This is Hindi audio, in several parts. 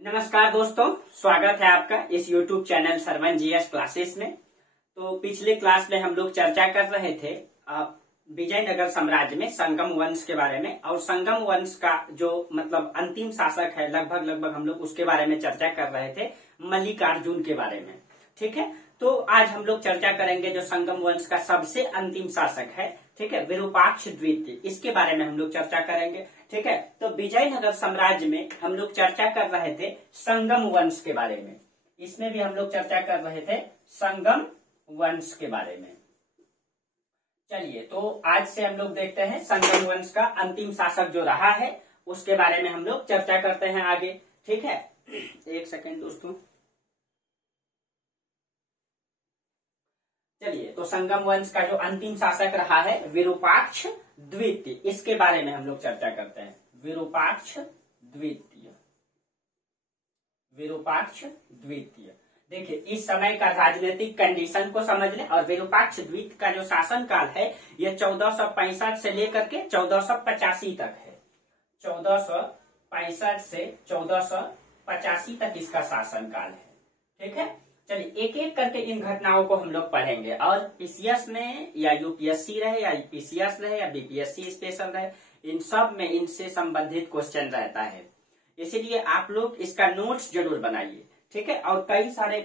नमस्कार दोस्तों, स्वागत है आपका इस YouTube channel Sarvan GS classes में। तो पिछले क्लास में हम लोग चर्चा कर रहे थे विजयनगर साम्राज्य में संगम वंश के बारे में, और संगम वंश का जो मतलब अंतिम शासक है लगभग हम लोग उसके बारे में चर्चा कर रहे थे, मल्लिकार्जुन के बारे में। ठीक है, तो आज हम लोग चर्चा करेंगे जो संगम वंश का सबसे अंतिम शासक है, ठीक है, विरूपाक्ष द्वितीय, इसके बारे में हम लोग चर्चा करेंगे। ठीक है, तो विजयनगर साम्राज्य में हम लोग चर्चा कर रहे थे संगम वंश के बारे में, इसमें भी हम लोग चर्चा कर रहे थे संगम वंश के बारे में। चलिए, तो आज से हम लोग देखते हैं संगम वंश का अंतिम शासक जो रहा है उसके बारे में हम लोग चर्चा करते हैं आगे। ठीक है, एक सेकेंड दोस्तों। चलिए, तो संगम वंश का जो अंतिम शासक रहा है विरूपाक्ष द्वितीय, इसके बारे में हम लोग चर्चा करते हैं। विरूपाक्ष द्वितीय, विरूपाक्ष द्वितीय। देखिए, इस समय का राजनीतिक कंडीशन को समझ लें, और विरूपाक्ष द्वितीय का जो शासन काल है यह 1465 से लेकर के 1485 तक है। 1465 से 1485 तक इसका शासन काल है। ठीक है, चलिए एक एक करके इन घटनाओं को हम लोग पढ़ेंगे, और पीसीएस में या यूपीएससी रहे या पीसीएस रहे या बीपीएससी स्पेशल रहे, इन सब में इनसे संबंधित क्वेश्चन रहता है, इसीलिए आप लोग इसका नोट्स जरूर बनाइए। ठीक है, और कई सारे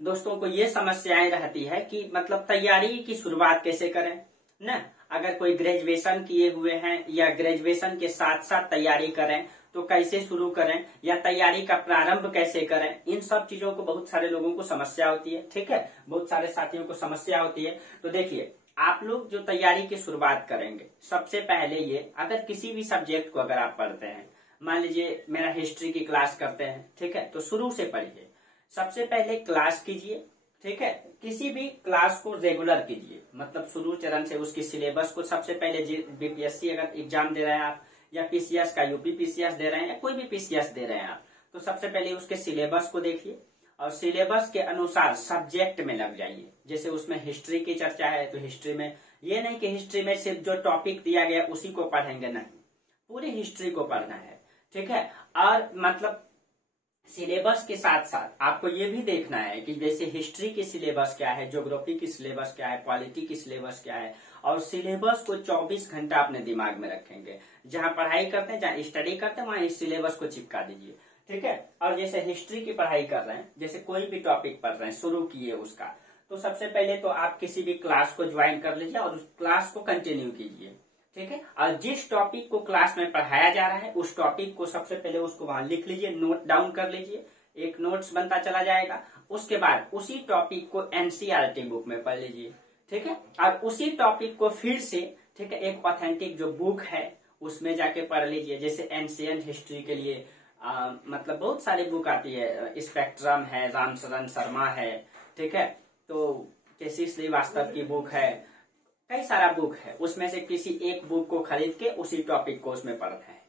दोस्तों को ये समस्याएं रहती है कि मतलब तैयारी की शुरुआत कैसे करें ना। अगर कोई ग्रेजुएशन किए हुए हैं या ग्रेजुएशन के साथ साथ तैयारी करें तो कैसे शुरू करें, या तैयारी का प्रारंभ कैसे करें, इन सब चीजों को बहुत सारे लोगों को समस्या होती है। ठीक है, बहुत सारे साथियों को समस्या होती है। तो देखिए, आप लोग जो तैयारी की शुरुआत करेंगे, सबसे पहले ये, अगर किसी भी सब्जेक्ट को अगर आप पढ़ते हैं, मान लीजिए मेरा हिस्ट्री की क्लास करते हैं, ठीक है, तो शुरू से पढ़िए। सबसे पहले क्लास कीजिए। ठीक है, किसी भी क्लास को रेगुलर कीजिए, मतलब शुरू चरण से उसकी सिलेबस को सबसे पहले, बीपीएससी अगर एग्जाम दे रहे हैं आप, या पीसीएस का यूपी पीसीएस दे रहे हैं, या कोई भी पीसीएस दे रहे हैं आप, तो सबसे पहले उसके सिलेबस को देखिए, और सिलेबस के अनुसार सब्जेक्ट में लग जाइए। जैसे उसमें हिस्ट्री की चर्चा है तो हिस्ट्री में, ये नहीं कि हिस्ट्री में सिर्फ जो टॉपिक दिया गया उसी को पढ़ेंगे, नहीं, पूरी हिस्ट्री को पढ़ना है। ठीक है, और मतलब सिलेबस के साथ साथ आपको ये भी देखना है कि जैसे हिस्ट्री की सिलेबस क्या है, ज्योग्राफी की सिलेबस क्या है, पॉलिटी की सिलेबस क्या है, और सिलेबस को 24 घंटा अपने दिमाग में रखेंगे। जहां पढ़ाई करते हैं, जहां स्टडी करते हैं, वहां इस सिलेबस को चिपका दीजिए। ठीक है, और जैसे हिस्ट्री की पढ़ाई कर रहे हैं, जैसे कोई भी टॉपिक पढ़ रहे हैं, शुरू किए उसका, तो सबसे पहले तो आप किसी भी क्लास को ज्वाइन कर लीजिए और उस क्लास को कंटिन्यू कीजिए। ठीक है, और जिस टॉपिक को क्लास में पढ़ाया जा रहा है उस टॉपिक को सबसे पहले उसको वहां लिख लीजिए, नोट डाउन कर लीजिए, एक नोट्स बनता चला जाएगा। उसके बाद उसी टॉपिक को एनसीईआरटी बुक में पढ़ लीजिए। ठीक है, और उसी टॉपिक को फिर से, ठीक है, एक ऑथेंटिक जो बुक है उसमें जाके पढ़ लीजिए। जैसे एंशिएंट हिस्ट्री के लिए मतलब बहुत सारी बुक आती है, स्पेक्ट्रम है, रामशरण शर्मा है, ठीक है, तो केसी श्रीवास्तव की बुक है, कई सारा बुक है, उसमें से किसी एक बुक को खरीद के उसी टॉपिक को उसमें पढ़ते हैं।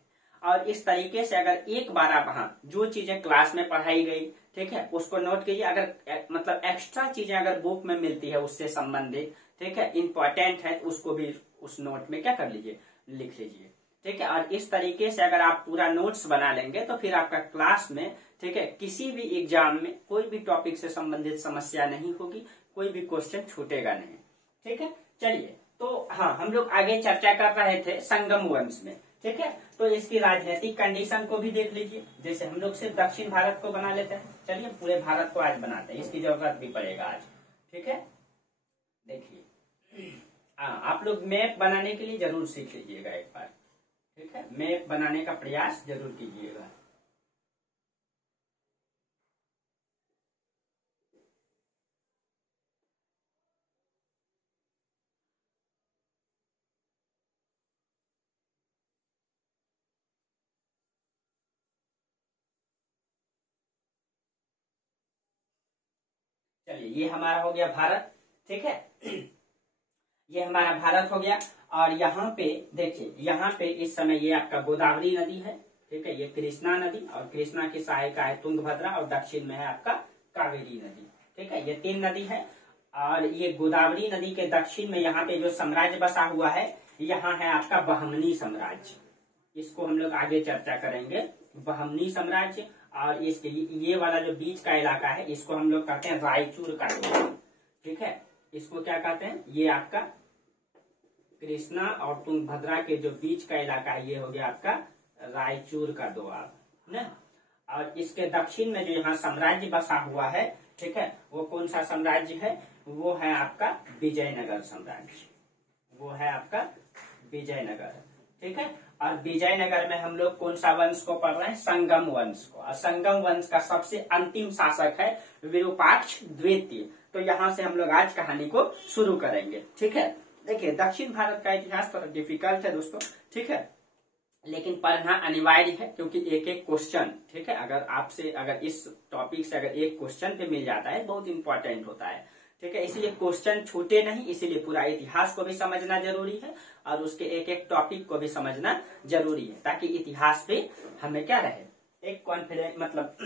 और इस तरीके से अगर एक बार आप जो चीजें क्लास में पढ़ाई गई, ठीक है, उसको नोट कीजिए। अगर मतलब एक्स्ट्रा चीजें अगर बुक में मिलती है उससे संबंधित, ठीक है, इंपॉर्टेंट है, उसको भी उस नोट में क्या कर लीजिए, लिख लीजिए। ठीक है, और इस तरीके से अगर आप पूरा नोट्स बना लेंगे तो फिर आपका क्लास में, ठीक है, किसी भी एग्जाम में कोई भी टॉपिक से संबंधित समस्या नहीं होगी, कोई भी क्वेश्चन छूटेगा नहीं। ठीक है, चलिए, तो हाँ, हम लोग आगे चर्चा कर रहे थे संगम वंश में। ठीक है, तो इसकी राजनीतिक कंडीशन को भी देख लीजिए। जैसे हम लोग सिर्फ दक्षिण भारत को बना लेते हैं, चलिए पूरे भारत को आज बनाते हैं, इसकी जरूरत भी पड़ेगा आज। ठीक है, देखिए, आप लोग मैप बनाने के लिए जरूर सीख लीजिएगा एक बार। ठीक है, मैप बनाने का प्रयास जरूर कीजिएगा। चलिए, ये हमारा हो गया भारत। ठीक है, ये हमारा भारत हो गया, और यहाँ पे देखिए, यहाँ पे इस समय ये आपका गोदावरी नदी है। ठीक है, ये कृष्णा नदी, और कृष्णा की सहायिका है तुंगभद्रा, और दक्षिण में है आपका कावेरी नदी। ठीक है, ये 3 नदी है, और ये गोदावरी नदी के दक्षिण में यहाँ पे जो साम्राज्य बसा हुआ है, यहाँ है आपका बहमनी साम्राज्य। इसको हम लोग आगे चर्चा करेंगे। बहमनी साम्राज्य, और इसके ये वाला जो बीच का इलाका है इसको हम लोग कहते हैं रायचूर का दोआब। ठीक है, इसको क्या कहते हैं, ये आपका कृष्णा और तुंगभद्रा के जो बीच का इलाका है ये हो गया आपका रायचूर का दोआब ना। और इसके दक्षिण में जो यहाँ साम्राज्य बसा हुआ है, ठीक है, वो कौन सा साम्राज्य है, वो है आपका विजयनगर साम्राज्य, वो है आपका विजयनगर। ठीक है, और विजयनगर में हम लोग कौन सा वंश को पढ़ रहे हैं, संगम वंश को। और संगम वंश का सबसे अंतिम शासक है विरूपाक्ष द्वितीय। तो यहाँ से हम लोग आज कहानी को शुरू करेंगे। ठीक है, देखिए दक्षिण भारत का इतिहास थोड़ा डिफिकल्ट है दोस्तों। ठीक है, लेकिन पढ़ना अनिवार्य है, क्योंकि एक एक क्वेश्चन, ठीक है, अगर आपसे अगर इस टॉपिक से अगर एक क्वेश्चन पे मिल जाता है बहुत इंपॉर्टेंट होता है। ठीक है, इसलिए क्वेश्चन छूटे नहीं, इसीलिए पूरा इतिहास को भी समझना जरूरी है और उसके एक एक टॉपिक को भी समझना जरूरी है, ताकि इतिहास पे हमें क्या रहे, एक कॉन्फिडेंस, मतलब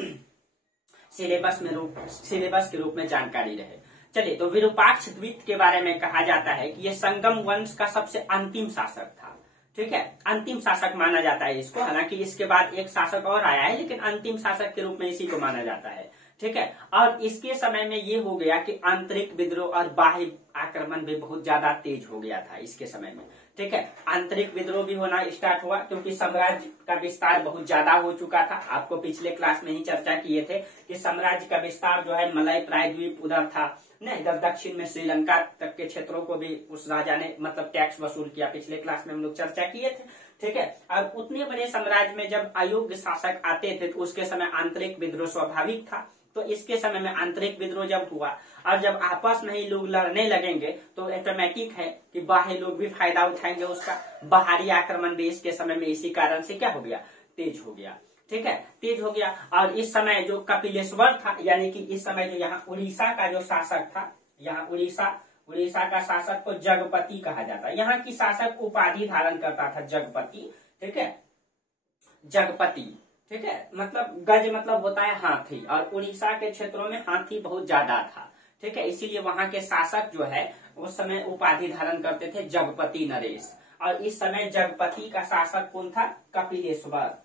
सिलेबस के रूप में जानकारी रहे। चलिए, तो विरूपाक्ष द्वितीय के बारे में कहा जाता है कि ये संगम वंश का सबसे अंतिम शासक था। ठीक है, अंतिम शासक माना जाता है इसको, हालांकि इसके बाद एक शासक और आया है, लेकिन अंतिम शासक के रूप में इसी को माना जाता है। ठीक है, और इसके समय में ये हो गया कि आंतरिक विद्रोह और बाह्य आक्रमण भी बहुत ज्यादा तेज हो गया था इसके समय में। ठीक है, आंतरिक विद्रोह भी होना स्टार्ट हुआ, क्योंकि साम्राज्य का विस्तार बहुत ज्यादा हो चुका था। आपको पिछले क्लास में ही चर्चा किए थे कि साम्राज्य का विस्तार जो है मलय प्रायद्वीप उधर था न, इधर दक्षिण में श्रीलंका तक के क्षेत्रों को भी उस राजा ने मतलब टैक्स वसूल किया। पिछले क्लास में हम लोग चर्चा किए थे। ठीक है, अब उतने बड़े साम्राज्य में जब अयोग्य शासक आते थे तो उसके समय आंतरिक विद्रोह स्वाभाविक था। तो इसके समय में आंतरिक विद्रोह जब हुआ और जब आपस में ही लोग लड़ने लगेंगे तो ऑटोमेटिक है कि बाहरी लोग भी फायदा उठाएंगे उसका। बाहरी आक्रमण भी इसके समय में इसी कारण से क्या हो गया, तेज हो गया। ठीक है, तेज हो गया। और इस समय जो कपिलेश्वर था, यानी कि इस समय जो यहाँ उड़ीसा का जो शासक था, यहाँ उड़ीसा का शासक को जगपति कहा जाता है। यहाँ की शासक उपाधि धारण करता था जगपति। ठीक है, जगपति। ठीक है, मतलब गज मतलब होता है हाथी, और उड़ीसा के क्षेत्रों में हाथी बहुत ज्यादा था। ठीक है, इसीलिए वहां के शासक जो है उस समय उपाधि धारण करते थे जगपति नरेश। और इस समय जगपति का शासक कौन था, कपिलेश्वर।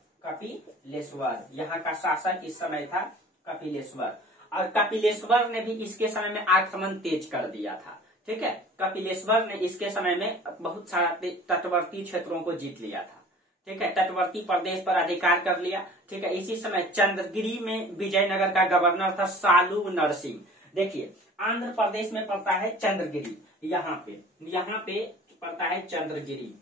यहाँ का शासक इस समय था कपिलेश्वर। और कपिलेश्वर ने भी इसके समय में आक्रमण तेज कर दिया था। ठीक है, कपिलेश्वर ने इसके समय में बहुत सारा तटवर्ती क्षेत्रों को जीत लिया था। ठीक है, तटवर्ती प्रदेश पर अधिकार कर लिया। ठीक है, इसी समय चंद्रगिरी में विजयनगर का गवर्नर था सालुब नरसिंह। देखिए, आंध्र प्रदेश में पड़ता है चंद्रगिरी, यहाँ पे पड़ता है चंद्रगिरी।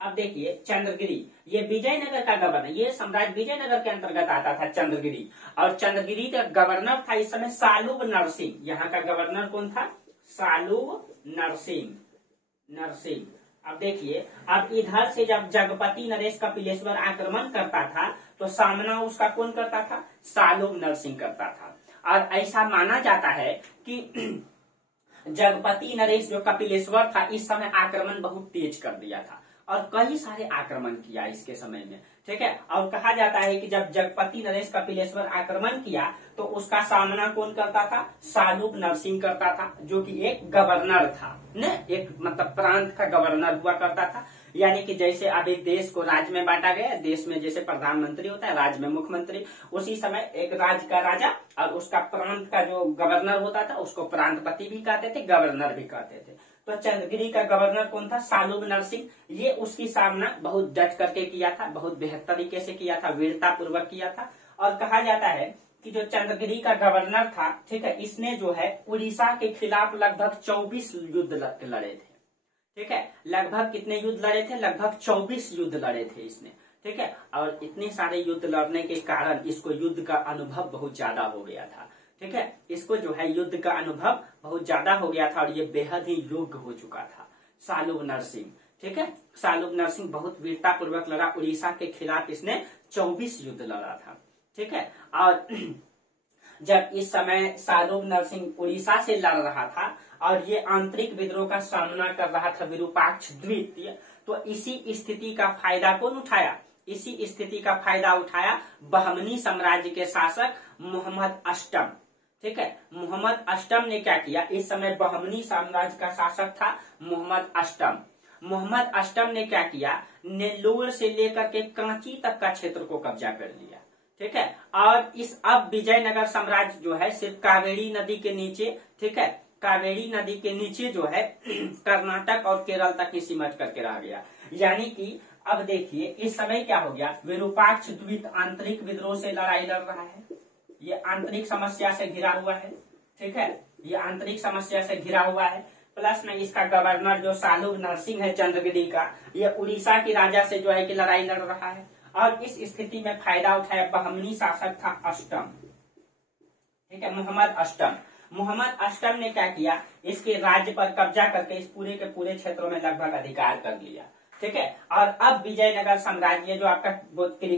अब देखिए चंद्रगिरी, ये विजयनगर का गवर्नर, ये साम्राज्य विजयनगर के अंतर्गत आता था चंद्रगिरी। और चंद्रगिरी का गवर्नर था इस समय सालुब नरसिंह। यहाँ का गवर्नर कौन था, सालुब नरसिंह। अब देखिए, अब इधर से जब जगपति नरेश कपिलेश्वर आक्रमण करता था तो सामना उसका कौन करता था, सालुब नरसिंह करता था। और ऐसा माना जाता है कि जगपति नरेश जो कपिलेश्वर था इस समय आक्रमण बहुत तेज कर दिया था और कई सारे आक्रमण किया इसके समय में। ठीक है, और कहा जाता है कि जब जगपति नरेश कपिलेश्वर आक्रमण किया तो उसका सामना कौन करता था, सालुब नरसिंह करता था, जो कि एक गवर्नर था न, एक मतलब प्रांत का गवर्नर हुआ करता था। यानी कि जैसे अभी देश को राज्य में बांटा गया, देश में जैसे प्रधानमंत्री होता है, राज्य में मुख्यमंत्री, उसी समय एक राज्य का राजा और उसका प्रांत का जो गवर्नर होता था उसको प्रांतपति भी कहते थे, गवर्नर भी कहते थे। तो चंद्रगिरी का गवर्नर कौन था, सालुब नरसिंह। ये उसकी सामना बहुत डट करके किया था, बहुत बेहतर तरीके से किया था, वीरता पूर्वक किया था। और कहा जाता है कि जो चंद्रगिरी का गवर्नर था, ठीक है, इसने जो है उड़ीसा के खिलाफ लगभग 24 युद्ध लड़े थे। ठीक है, लगभग कितने युद्ध लड़े थे, लगभग 24 युद्ध लड़े थे इसने। ठीक है, और इतने सारे युद्ध लड़ने के कारण इसको युद्ध का अनुभव बहुत ज्यादा हो गया था। ठीक है, इसको जो है युद्ध का अनुभव बहुत ज्यादा हो गया था और ये बेहद ही योग्य हो चुका था सालुब नरसिंह। ठीक है, सालुब नरसिंह बहुत वीरता पूर्वक लड़ा, उड़ीसा के खिलाफ इसने 24 युद्ध लड़ा था। ठीक है, और जब इस समय सालुब नरसिंह उड़ीसा से लड़ रहा था और ये आंतरिक विद्रोह का सामना कर रहा था विरूपाक्ष द्वितीय, तो इसी स्थिति का फायदा कौन उठाया, इसी स्थिति का फायदा उठाया बहमनी साम्राज्य के शासक मोहम्मद अष्टम। ठीक है, मोहम्मद अष्टम ने क्या किया, इस समय बहमनी साम्राज्य का शासक था मोहम्मद अष्टम। मोहम्मद अष्टम ने क्या किया, नेल्लोर से लेकर के कांची तक का क्षेत्र को कब्जा कर लिया। ठीक है, और इस अब विजयनगर साम्राज्य जो है सिर्फ कावेरी नदी के नीचे, ठीक है, कावेरी नदी के नीचे जो है कर्नाटक और केरल तक ही सिमट करके रह गया। यानी कि अब देखिए इस समय क्या हो गया, विरूपाक्ष द्वीप आंतरिक विद्रोह से लड़ाई लड़ रहा है, ये आंतरिक समस्या से घिरा हुआ है। ठीक है, ये आंतरिक समस्या से घिरा हुआ है। प्लस में इसका गवर्नर जो सालुब नरसिंह है चंद्रगिरी का, ये उड़ीसा की राजा से जो है कि लड़ाई लड़ रहा है। और इस स्थिति में फायदा उठाया बहमनी शासक था अष्टम। ठीक है, मोहम्मद अष्टम। मोहम्मद अष्टम ने क्या किया, इसके राज्य पर कब्जा करके इस पूरे के पूरे क्षेत्रों में लगभग अधिकार कर लिया। ठीक है, और अब विजयनगर साम्राज्य जो आपका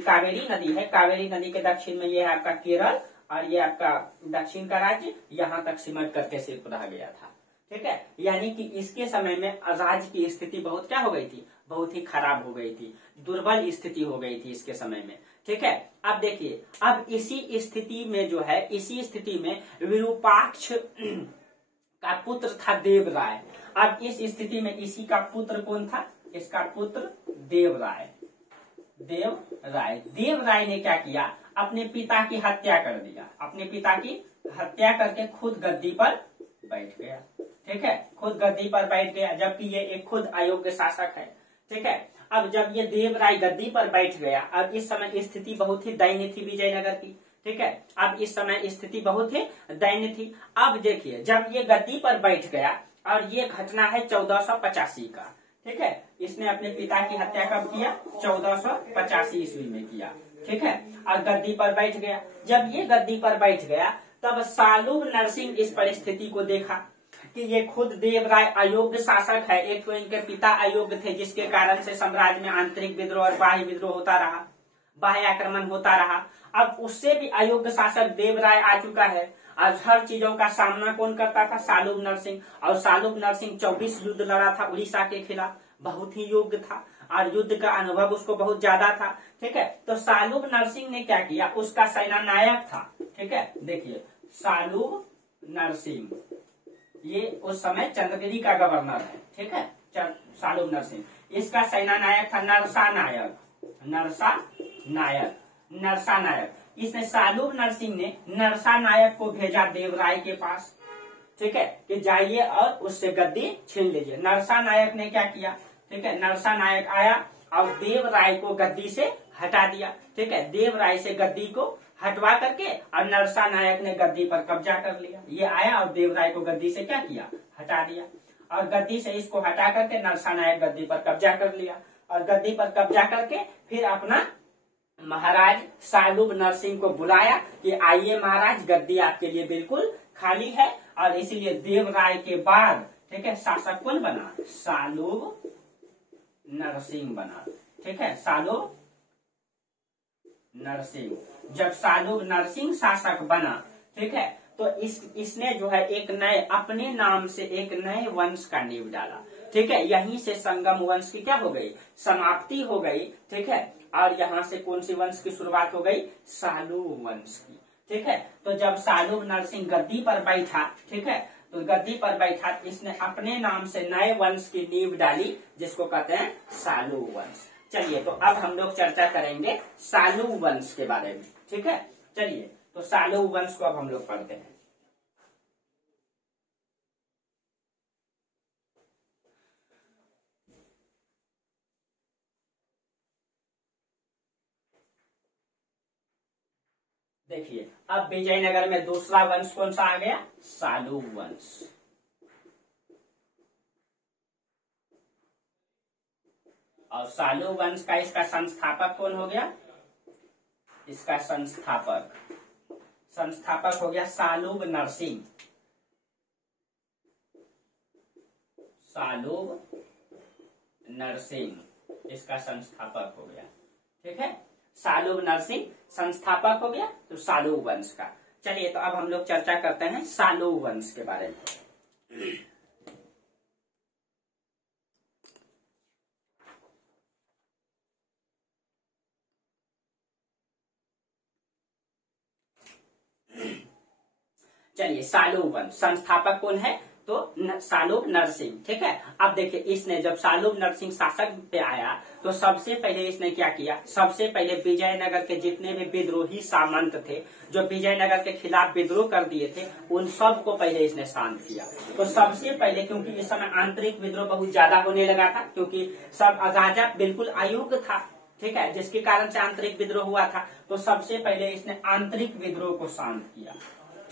कावेरी नदी है, कावेरी नदी के दक्षिण में ये है आपका केरल, और ये आपका दक्षिण का राज्य यहाँ तक सिमट करके सिर्फ रह गया था। ठीक है, यानी कि इसके समय में राज्य की स्थिति बहुत क्या हो गई थी, बहुत ही खराब हो गई थी, दुर्बल स्थिति हो गई थी इसके समय में। ठीक है, अब देखिए, अब इसी स्थिति में जो है, इसी स्थिति में विरूपाक्ष का पुत्र था देवराय। अब इस स्थिति में इसी का पुत्र कौन था, इसका पुत्र देवराय। देवराय ने क्या किया, अपने पिता की हत्या कर दिया, अपने पिता की हत्या करके खुद गद्दी पर बैठ गया। ठीक है, खुद गद्दी पर बैठ गया, जबकि ये एक खुद अयोग्य शासक है। ठीक है, अब जब ये देवराय गद्दी पर बैठ गया, अब इस समय स्थिति बहुत ही दयनीय थी विजयनगर की। ठीक है, अब इस समय स्थिति बहुत ही दयनीय थी। अब देखिए, जब ये गद्दी पर बैठ गया, और ये घटना है 1485 का। ठीक है, इसने अपने पिता की हत्या कब किया, 1485 ईस्वी में किया। ठीक है, और गद्दी पर बैठ गया। जब ये गद्दी पर बैठ गया, तब सालुब नरसिंह इस परिस्थिति को देखा कि ये खुद देवराय अयोग्य शासक है, एक तो इनके पिता अयोग्य थे, जिसके कारण से साम्राज्य में आंतरिक विद्रोह और बाह्य विद्रोह होता रहा, बाह्य आक्रमण होता रहा। अब उससे भी अयोग्य शासक देवराय आ चुका है। आज हर चीजों का सामना कौन करता था, सालुब नरसिंह। और सालुब नरसिंह 24 युद्ध लड़ा था उड़ीसा के खिलाफ, बहुत ही योग्य था, और युद्ध का अनुभव उसको बहुत ज्यादा था। ठीक है, तो सालुब नरसिंह ने क्या किया, उसका सेनानायक था। ठीक है, देखिए सालुब नरसिंह, ये उस समय चंद्रगिरी का गवर्नर है। ठीक है, सालुब नरसिंह, इसका सेनानायक था नरसा नायक। इसने सालुब नरसिंह ने नरसा नायक को भेजा देवराय के पास। ठीक है, कि जाइए और उससे गद्दी छीन लीजिए। नरसा नायक ने क्या किया, ठीक है, नरसा नायक आया और देवराय को गद्दी से हटा दिया। ठीक है, देवराय से गद्दी को हटवा करके और नरसा नायक ने गद्दी पर कब्जा कर लिया। ये आया और देवराय को गद्दी से क्या किया, हटा दिया, और गद्दी से इसको हटा करके नरसा नायक गद्दी पर कब्जा कर लिया। और गद्दी पर कब्जा करके फिर अपना महाराज सालुब नरसिंह को बुलाया कि आइए महाराज, गद्दी आपके लिए बिल्कुल खाली है। और इसीलिए देवराय के बाद, ठीक है, शासक कौन बना, सालुब नरसिंह बना। ठीक है, सालुब नरसिंह। जब सालुब नरसिंह शासक बना, ठीक है, तो इसने जो है एक नए, अपने नाम से एक नए वंश का नींव डाला। ठीक है, यहीं से संगम वंश की क्या हो गई, समाप्ति हो गई। ठीक है, और यहाँ से कौन सी वंश की शुरुआत हो गई, सालुब वंश की। ठीक है, तो जब सालुब नरसिंह गद्दी पर बैठा, ठीक है, तो गद्दी पर बैठा, इसने अपने नाम से नए वंश की नींव डाली, जिसको कहते हैं सालुब वंश। चलिए, तो अब हम लोग चर्चा करेंगे सालुब वंश के बारे में। ठीक है, चलिए, तो सालुब वंश को अब हम लोग पढ़ते हैं। देखिए, अब विजयनगर में दूसरा वंश कौन सा आ गया, सालुब वंश। और सालुब वंश का इसका संस्थापक कौन हो गया, इसका संस्थापक हो गया सालुब नरसिंह। सालुब नरसिंह इसका संस्थापक हो गया। ठीक है, सालुब नरसिंह संस्थापक हो गया, तो सालुब वंश का। चलिए, तो अब हम लोग चर्चा करते हैं सालुब वंश के बारे में। चलिए, सालुब वंश संस्थापक कौन है, तो सालुब नरसिंह, ठीक है। अब देखिए इसने जब सालुब नरसिंह शासक पे आया तो सबसे पहले इसने क्या किया, सबसे पहले विजयनगर के जितने भी विद्रोही सामंत थे जो विजयनगर के खिलाफ विद्रोह कर दिए थे उन सब को पहले इसने शांत किया। तो सबसे पहले, क्योंकि इस समय आंतरिक विद्रोह बहुत ज्यादा होने लगा था, क्योंकि सब राजा बिल्कुल अयोग्य था, ठीक है, जिसके कारण से आंतरिक विद्रोह हुआ था, तो सबसे पहले इसने आंतरिक विद्रोह को शांत किया,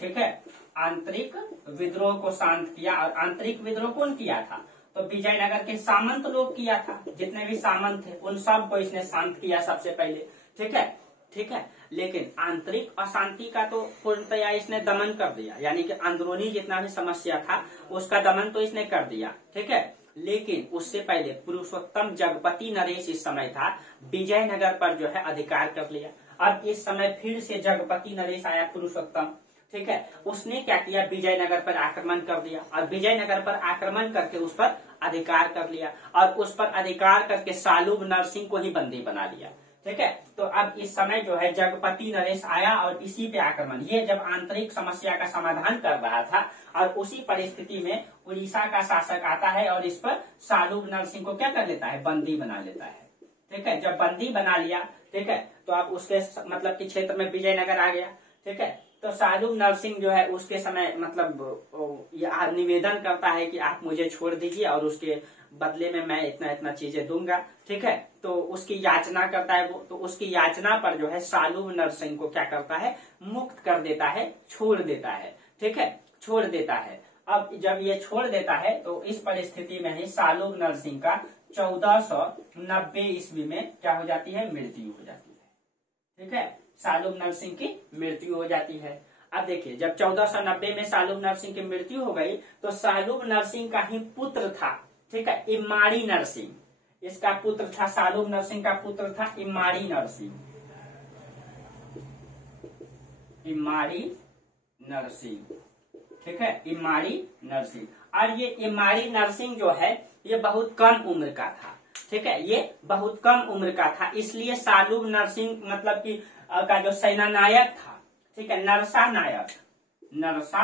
ठीक है, आंतरिक विद्रोह को शांत किया। और आंतरिक विद्रोह कौन किया था, तो विजयनगर के सामंत लोग किया था, जितने भी सामंत थे उन सब को इसने शांत किया सबसे पहले, ठीक है, ठीक है। लेकिन आंतरिक अशांति का तो पूर्णतया इसने दमन कर दिया, यानी कि अंदरूनी जितना भी समस्या था उसका दमन तो इसने कर दिया, ठीक है। लेकिन उससे पहले पुरुषोत्तम जगपति नरेश इस समय था, विजयनगर पर जो है अधिकार कर लिया। अब इस समय फिर से जगपति नरेश आया पुरुषोत्तम, ठीक है, उसने क्या किया, विजयनगर पर आक्रमण कर दिया और विजयनगर पर आक्रमण करके उस पर अधिकार कर लिया और उस पर अधिकार करके सालुब नरसिंह को ही बंदी बना लिया, ठीक है। तो अब इस समय जो है जगपति नरेश आया और इसी पे आक्रमण, ये जब आंतरिक समस्या का समाधान कर रहा था और उसी परिस्थिति में उड़ीसा का शासक आता है और इस पर सालुब नरसिंह को क्या कर लेता है, बंदी बना लेता है, ठीक है। जब बंदी बना लिया, ठीक है, तो अब उसके मतलब कि क्षेत्र में विजयनगर आ गया, ठीक है। तो सालुब नरसिंह जो है उसके समय मतलब यह निवेदन करता है कि आप मुझे छोड़ दीजिए और उसके बदले में मैं इतना इतना चीजें दूंगा, ठीक है। तो उसकी याचना करता है वो, तो उसकी याचना पर जो है सालुब नरसिंह को क्या करता है, मुक्त कर देता है, छोड़ देता है, ठीक है, छोड़ देता है। अब जब ये छोड़ देता है तो इस परिस्थिति में ही सालुब नरसिंह का 1490 ईस्वी में क्या हो जाती है, मृत्यु हो जाती है, ठीक है, सालुब नरसिंह की मृत्यु हो जाती है। अब देखिए जब 1490 में सालुब नरसिंह की मृत्यु हो गई तो सालुब नरसिंह का ही पुत्र था, ठीक है, इमाड़ी नरसिंह, इसका पुत्र था, सालुब नरसिंह का पुत्र था इमाड़ी नरसिंह, इमाड़ी नरसिंह, ठीक है, इमाड़ी नरसिंह। और ये इमाड़ी नरसिंह जो है ये बहुत कम उम्र का था, ठीक है, ये बहुत कम उम्र का था, इसलिए सालुब नरसिंह मतलब कि का जो सेनानायक था, ठीक है, नरसा नायक, नरसा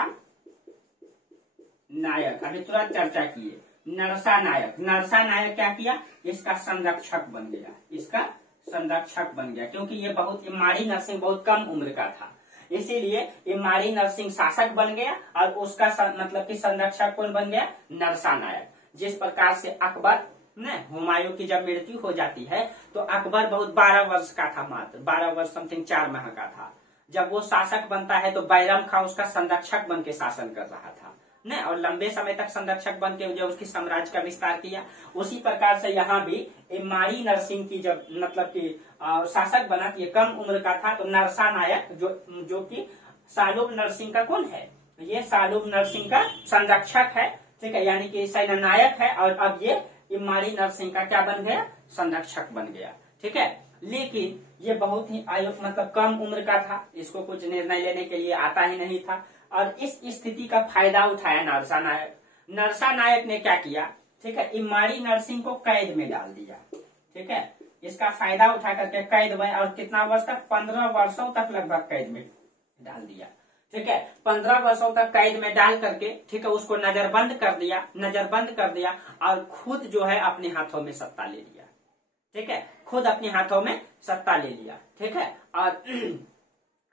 नायक, अभी तुरंत चर्चा किए, नरसा नायक, नरसा नायक क्या किया, इसका संरक्षक बन गया, इसका संरक्षक बन गया, क्योंकि ये बहुत इमाड़ी नरसिंह बहुत कम उम्र का था, इसीलिए इमाड़ी नरसिंह शासक बन गया और उसका मतलब कि संरक्षक कौन बन गया, नरसा नायक। जिस प्रकार से अकबर ने हुमायूं की जब मृत्यु हो जाती है तो अकबर बहुत 12 वर्ष का था, मात्र 12 वर्ष समथिंग 4 माह का था, जब वो शासक बनता है तो बैरम खां उसका संरक्षक बन के शासन कर रहा था न, और लंबे समय तक संरक्षक बन के जो उसकी साम्राज्य का विस्तार किया। उसी प्रकार से यहाँ भी इमाड़ी नरसिंह की जब मतलब की शासक बना, ये कम उम्र का था, तो नरसा नायक जो कि सालुब नरसिंह का कौन है, ये सालुब नरसिंह का संरक्षक है, ठीक है, यानी कि सेनानायक है, और अब ये इमाड़ी नरसिंह का क्या बन गया, संरक्षक बन गया, ठीक है। लेकिन ये बहुत ही मतलब कम उम्र का था, इसको कुछ निर्णय लेने के लिए आता ही नहीं था, और इस स्थिति का फायदा उठाया नरसा नायक। नरसा नायक ने क्या किया, ठीक है, इमाड़ी नरसिंह को कैद में डाल दिया, ठीक है, इसका फायदा उठा करके कैद में, और कितना वर्ष तक, 15 वर्षों तक लगभग कैद में डाल दिया, ठीक है, 15 वर्षों तक कैद में डाल करके, ठीक है, उसको नजरबंद कर दिया और खुद जो है अपने हाथों में सत्ता ले लिया, ठीक है, खुद अपने हाथों में सत्ता ले लिया, ठीक है। और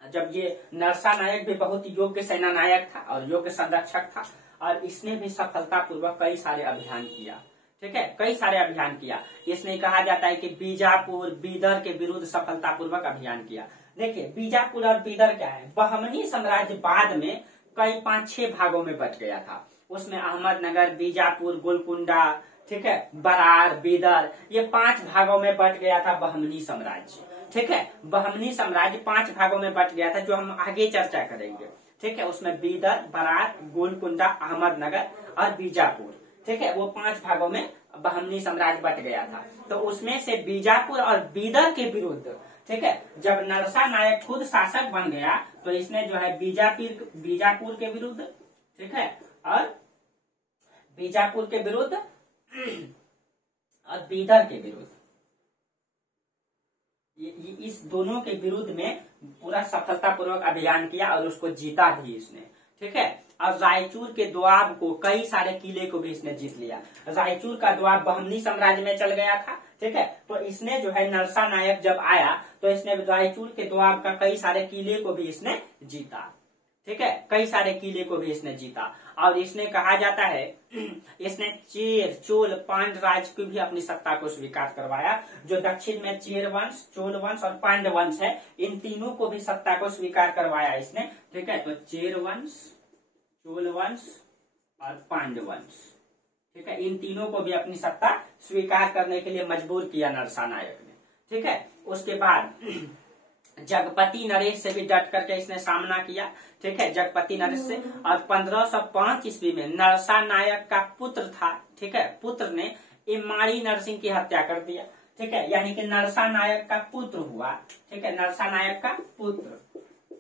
जब ये नरसा नायक भी बहुत योग्य सेना नायक था और योग्य संरक्षक था, और इसने भी सफलतापूर्वक कई सारे अभियान किया, ठीक है, कई सारे अभियान किया। इसने कहा जाता है कि बीजापुर बीदर के विरुद्ध सफलतापूर्वक अभियान किया। देखिए बीजापुर और बीदर क्या है, बहमनी साम्राज्य बाद में कई 5-6 भागों में बट गया था, उसमें अहमदनगर, बीजापुर, गोलकुंडा, ठीक है, बरार, बीदर, ये 5 भागों में बट गया था बहमनी साम्राज्य, ठीक है, बहमनी साम्राज्य 5 भागों में बट गया था, जो हम आगे चर्चा करेंगे, ठीक है। उसमें बीदर, बरार, गोलकुंडा, अहमदनगर और बीजापुर, ठीक है, वो 5 भागों में बहमनी साम्राज्य बट गया था। तो उसमें से बीजापुर और बीदर के विरुद्ध, ठीक है, जब नरसा नायक खुद शासक बन गया तो इसने जो है बीजापुर के विरुद्ध, ठीक है, और बीजापुर के विरुद्ध और बीदर के विरुद्ध, इस दोनों के विरुद्ध में पूरा सफलतापूर्वक अभियान किया और उसको जीता भी इसने, ठीक है। और रायचूर के दोआब को, कई सारे किले को भी इसने जीत लिया। रायचूर का दोआब बहमनी साम्राज्य में चल गया था, ठीक है। तो इसने जो है नरसा नायक जब आया तो इसने रायचूर के दोआब का कई सारे किले को भी इसने जीता, ठीक है, कई सारे किले को भी इसने जीता। और इसने कहा जाता है इसने चेर, चोल, पांड राज की भी अपनी सत्ता को स्वीकार करवाया। जो दक्षिण में चेर वंश, चोल वंश और पांड वंश है, इन तीनों को भी सत्ता को स्वीकार करवाया इसने, ठीक है। तो चेर वंश, चोल वंश और पांड वंश, ठीक है, इन तीनों को भी अपनी सत्ता स्वीकार करने के लिए मजबूर किया नरसा नायक ने, ठीक है। उसके बाद जगपति नरेश से भी डट करके इसने सामना किया, ठीक है, जगपति नरेश से। और 1505 ईस्वी में नरसा नायक का पुत्र था, ठीक है, पुत्र ने इमाड़ी नरसिंह की हत्या कर दिया, ठीक है, यानी कि नरसा नायक का पुत्र हुआ, ठीक है, नरसा नायक का पुत्र,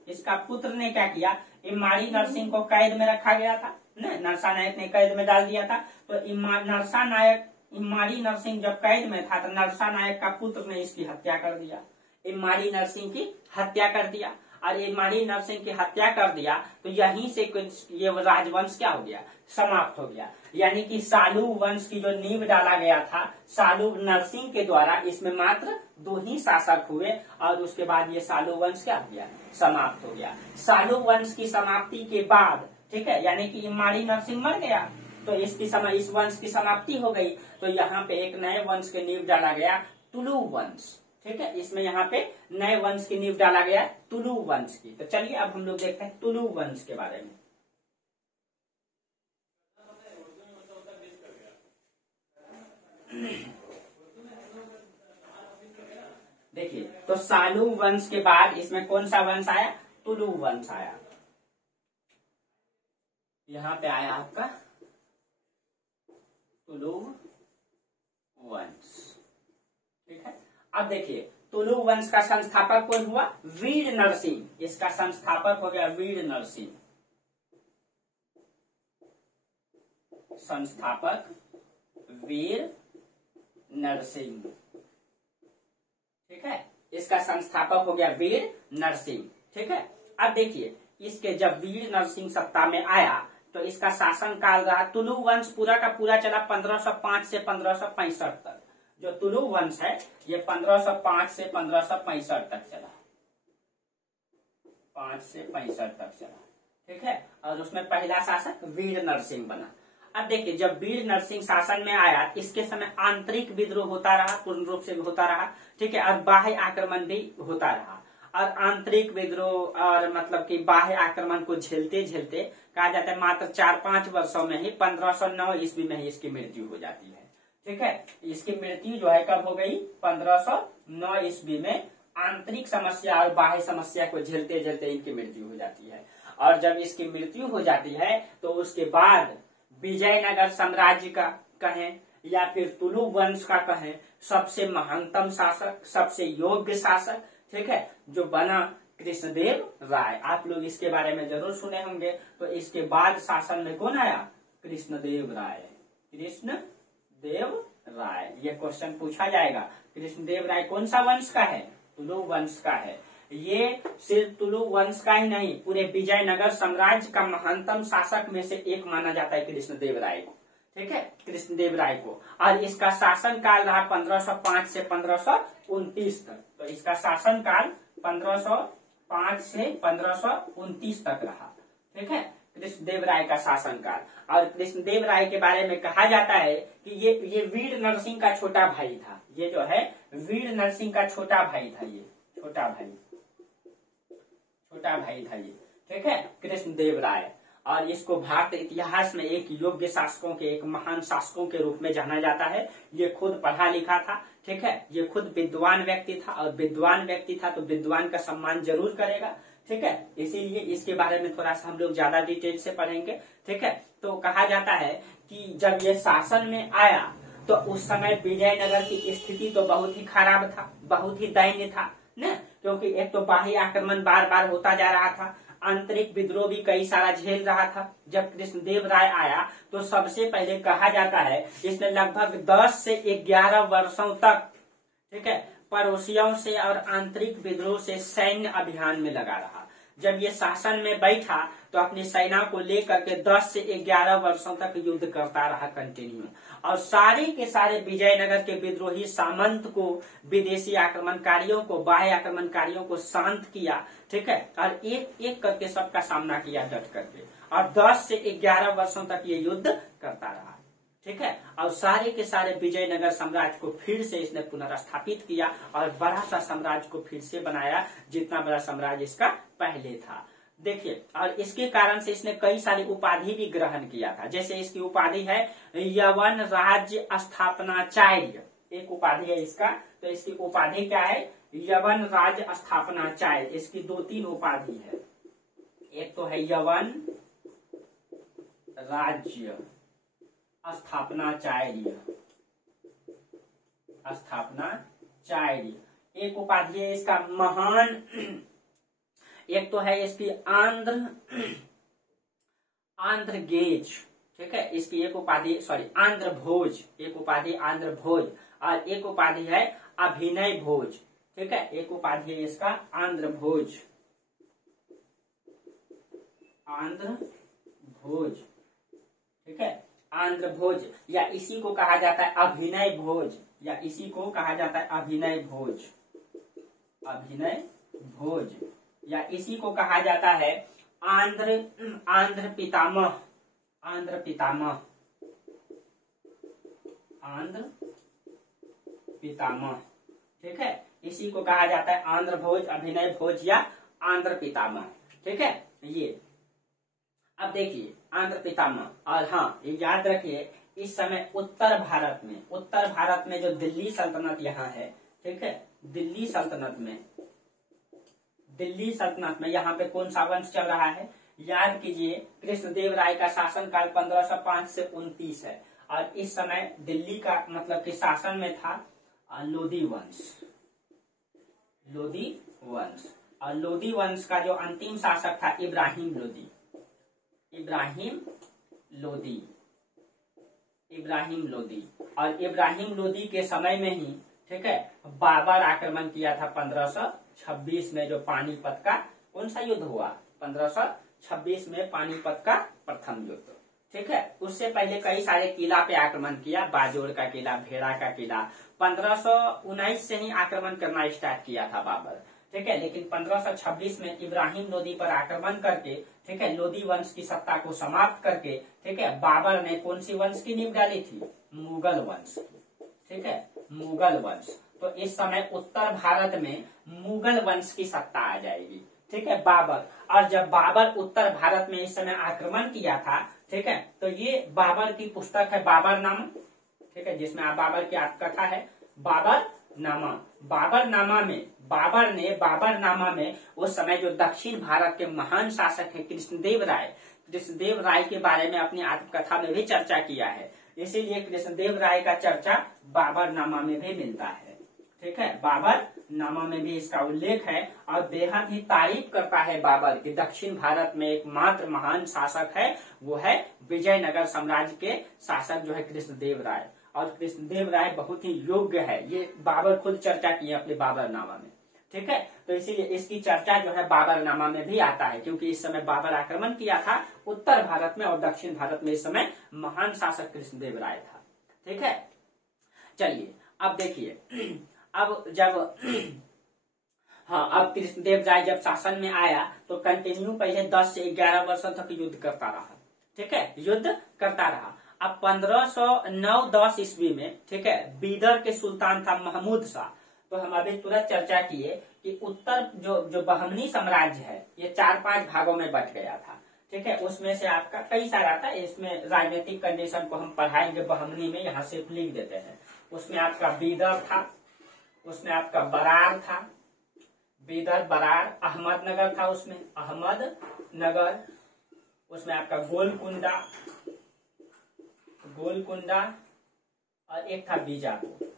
इसका पुत्र ने क्या किया, इमाड़ी नरसिंह को कैद में रखा गया था, नरसा नायक ने कैद में डाल दिया था। तो नरसा नायक, इमाड़ी नरसिंह जब कैद में था तो नरसा नायक का पुत्र ने इसकी हत्या कर दिया, इमाड़ी नरसिंह की हत्या कर दिया। और इमाड़ी नरसिंह की हत्या कर दिया तो यहीं से ये राजवंश क्या हो गया, समाप्त हो गया। यानी कि सालू वंश की जो नींव डाला गया था सालू नरसिंह के द्वारा, इसमें मात्र 2 ही शासक हुए और उसके बाद ये सालू वंश क्या हो गया, समाप्त हो गया। सालू वंश की समाप्ति के बाद, ठीक है, यानी कि इमाड़ी नरसिंह मर गया तो इस वंश की समाप्ति हो गई। तो यहाँ पे एक नए वंश के नींव डाला गया, तुलु वंश, ठीक है, इसमें यहाँ पे नए वंश की नींव डाला गया, तुलु वंश की। तो चलिए अब हम लोग देखते हैं तुलु वंश के बारे में। देखिए, तो सालू वंश के बाद इसमें कौन सा वंश आया, तुलु वंश आया। यहाँ पे आया आपका तुलु वंश, ठीक है। अब देखिए, तुलु वंश का संस्थापक कौन हुआ, वीर नरसिंह, इसका संस्थापक हो गया वीर नरसिंह, संस्थापक वीर नरसिंह, ठीक है, इसका संस्थापक हो गया वीर नरसिंह, ठीक है। अब देखिए, इसके जब वीर नरसिंह सत्ता में आया तो इसका शासन काल रहा, तुलु वंश पूरा का पूरा चला 1505 से 1565 तक। जो तुलु वंश है ये 1505 से 1565 तक चला, 5 से 65 तक चला, ठीक है। और उसमें पहला शासक वीर नरसिंह बना। अब देखिए, जब वीर नरसिंह शासन में आया इसके समय आंतरिक विद्रोह होता रहा, पूर्ण रूप से होता रहा, ठीक है, और बाह्य आक्रमण भी होता रहा। और आंतरिक विद्रोह और मतलब कि बाह्य आक्रमण को झेलते झेलते कहा जाता है मात्र 4-5 वर्षों में ही 1509 ईस्वी में ही इसकी मृत्यु हो जाती है, ठीक है। इसकी मृत्यु जो है कब हो गई, 1509 ईस्वी में। आंतरिक समस्या और बाह्य समस्या को झेलते झेलते इनकी मृत्यु हो जाती है। और जब इसकी मृत्यु हो जाती है तो उसके बाद विजयनगर साम्राज्य का कहें या फिर तुलु वंश का कहें, सबसे महानतम शासक, सबसे योग्य शासक, ठीक है, जो बना कृष्णदेव राय। आप लोग इसके बारे में जरूर सुने होंगे। तो इसके बाद शासन में कौन आया, कृष्णदेव राय, कृष्णदेव राय। ये क्वेश्चन पूछा जाएगा, कृष्णदेव राय कौन सा वंश का है, तुलु वंश का है। ये सिर्फ तुलु वंश का ही नहीं, पूरे विजयनगर साम्राज्य का महानतम शासक में से एक माना जाता है कृष्णदेव राय को, ठीक है, कृष्णदेव राय को। और इसका शासन काल रहा 1505 से 1529 तक। तो इसका शासन काल 1505 से 1529 तक रहा, ठीक है, कृष्णदेव राय का शासन काल। और कृष्णदेव राय के बारे में कहा जाता है कि ये वीर नरसिंह का छोटा भाई था। ये जो है वीर नरसिंह का छोटा भाई था, ये छोटा भाई था ये, ठीक है, कृष्णदेव राय। और इसको भारत इतिहास में एक योग्य शासकों के, एक महान शासकों के रूप में जाना जाता है। ये खुद पढ़ा लिखा था, ठीक है, ये खुद विद्वान व्यक्ति था, और विद्वान व्यक्ति था तो विद्वान का सम्मान जरूर करेगा, ठीक है। इसीलिए इसके बारे में थोड़ा सा हम लोग ज्यादा डिटेल से पढ़ेंगे, ठीक है। तो कहा जाता है कि जब ये शासन में आया तो उस समय विजयनगर की स्थिति तो बहुत ही खराब था, बहुत ही दयनीय था न, क्योंकि एक तो बाह्य आक्रमण बार बार होता जा रहा था, आंतरिक विद्रोह भी कई सारा झेल रहा था। जब कृष्णदेव राय आया तो सबसे पहले कहा जाता है इसने लगभग 10 से 11 वर्षों तक, ठीक है, पड़ोसियों से और आंतरिक विद्रोह से सैन्य अभियान में लगा रहा। जब ये शासन में बैठा तो अपनी सेना को लेकर के 10 से 11 वर्षों तक युद्ध करता रहा कंटिन्यू, और सारे के सारे विजयनगर के विद्रोही सामंत को, विदेशी आक्रमणकारियों को, बाह्य आक्रमणकारियों को शांत किया, ठीक है, और एक एक करके सबका सामना किया डट करके, और 10 से 11 वर्षों तक ये युद्ध करता रहा, ठीक है, और सारे के सारे विजयनगर साम्राज्य को फिर से इसने पुनर्स्थापित किया और बड़ा सा साम्राज्य को फिर से बनाया, जितना बड़ा साम्राज्य इसका पहले था। देखिए, और इसके कारण से इसने कई सारी उपाधि भी ग्रहण किया था, जैसे इसकी उपाधि है यवन राज्य स्थापनाचार्य, एक उपाधि है इसका। तो इसकी उपाधि क्या है? यवन राज्य स्थापनाचार्य। इसकी 2-3 उपाधि है, एक तो है यवन राज्य स्थापनाचार्य, एक उपाधि है इसका महान, एक तो है इसकी आंध्र गेज, ठीक है, इसकी एक उपाधि आंध्र भोज, एक उपाधि आंध्र भोज, और एक उपाधि है अभिनय भोज, ठीक है, एक उपाधि है इसका आंध्र भोज, ठीक है, आंध्र भोज, या इसी को कहा जाता है अभिनय भोज, या इसी को कहा जाता है अभिनय भोज, या इसी को कहा जाता है आंध्र पितामह, ठीक है, इसी को कहा जाता है आंध्र भोज, अभिनय भोज या आंध्र पितामह, ठीक है। ये अब देखिए आंध्र पितामह, और हाँ ये याद रखिए इस समय उत्तर भारत में जो दिल्ली सल्तनत यहाँ है, ठीक है, दिल्ली सल्तनत में यहाँ पे कौन सा वंश चल रहा है? याद कीजिए कृष्णदेव राय का शासनकाल 1505 से 29 है, और इस समय दिल्ली का मतलब कि शासन में था लोधी और लोधी वंश का जो अंतिम शासक था इब्राहिम लोधी, और इब्राहिम लोधी के समय में ही, ठीक है, बाबर आक्रमण किया था 1526 में, जो पानीपत का कौन सा युद्ध हुआ? 1526 में पानीपत का प्रथम युद्ध, ठीक है। उससे पहले कई सारे किला पे आक्रमण किया, बाजोड़ का किला, भेड़ा का किला। 1519 से ही आक्रमण करना स्टार्ट किया था बाबर, ठीक है, लेकिन 1526 में इब्राहिम लोधी पर आक्रमण करके, ठीक है, लोधी वंश की सत्ता को समाप्त करके, ठीक है, बाबर ने कौन सी वंश की नींव डाली थी? मुगल वंश, ठीक है, मुगल वंश। तो इस समय उत्तर भारत में मुगल वंश की सत्ता आ जाएगी, ठीक है, बाबर। और जब बाबर उत्तर भारत में इस समय आक्रमण किया था, ठीक है, तो ये बाबर की पुस्तक है बाबरनामा, ठीक है, जिसमें बाबर की आत्मकथा है बाबरनामा। बाबरनामा में उस समय जो दक्षिण भारत के महान शासक है कृष्णदेव राय के बारे में अपनी आत्मकथा में भी चर्चा किया है, इसीलिए कृष्णदेव राय का चर्चा बाबरनामा में भी मिलता है, ठीक है, बाबरनामा में भी इसका उल्लेख है। और बेहद ही तारीफ करता है बाबर कि दक्षिण भारत में एकमात्र महान शासक है, वो है विजयनगर साम्राज्य के शासक जो है कृष्णदेव राय, और कृष्णदेव राय बहुत ही योग्य है, ये बाबर खुद चर्चा किए अपने बाबरनामा में, ठीक है। तो इसीलिए इसकी चर्चा जो है बाबरनामा में भी आता है, क्योंकि इस समय बाबर आक्रमण किया था उत्तर भारत में, और दक्षिण भारत में इस समय महान शासक कृष्णदेव राय था, ठीक है। चलिए अब देखिए, अब कृष्णदेव राय जब शासन में आया तो कंटिन्यू पहले 10 से 11 वर्षों तक युद्ध करता रहा, ठीक है, युद्ध करता रहा। अब 1509-10 ईस्वी में, ठीक है, बीदर के सुल्तान था महमूद शाह। तो हम अभी तुरंत चर्चा किए कि उत्तर जो बहमनी साम्राज्य है ये 4-5 भागों में बट गया था, ठीक है, उसमें से आपका कई सारा था, इसमें राजनीतिक कंडीशन को हम पढ़ाएंगे बहमनी में, यहाँ से लिख देते हैं। उसमें आपका बीदर था, उसमें आपका बरार था, बीदर बरार, अहमदनगर था, उसमें अहमदनगर, उसमें आपका गोलकुंडा और एक था बीजापुर।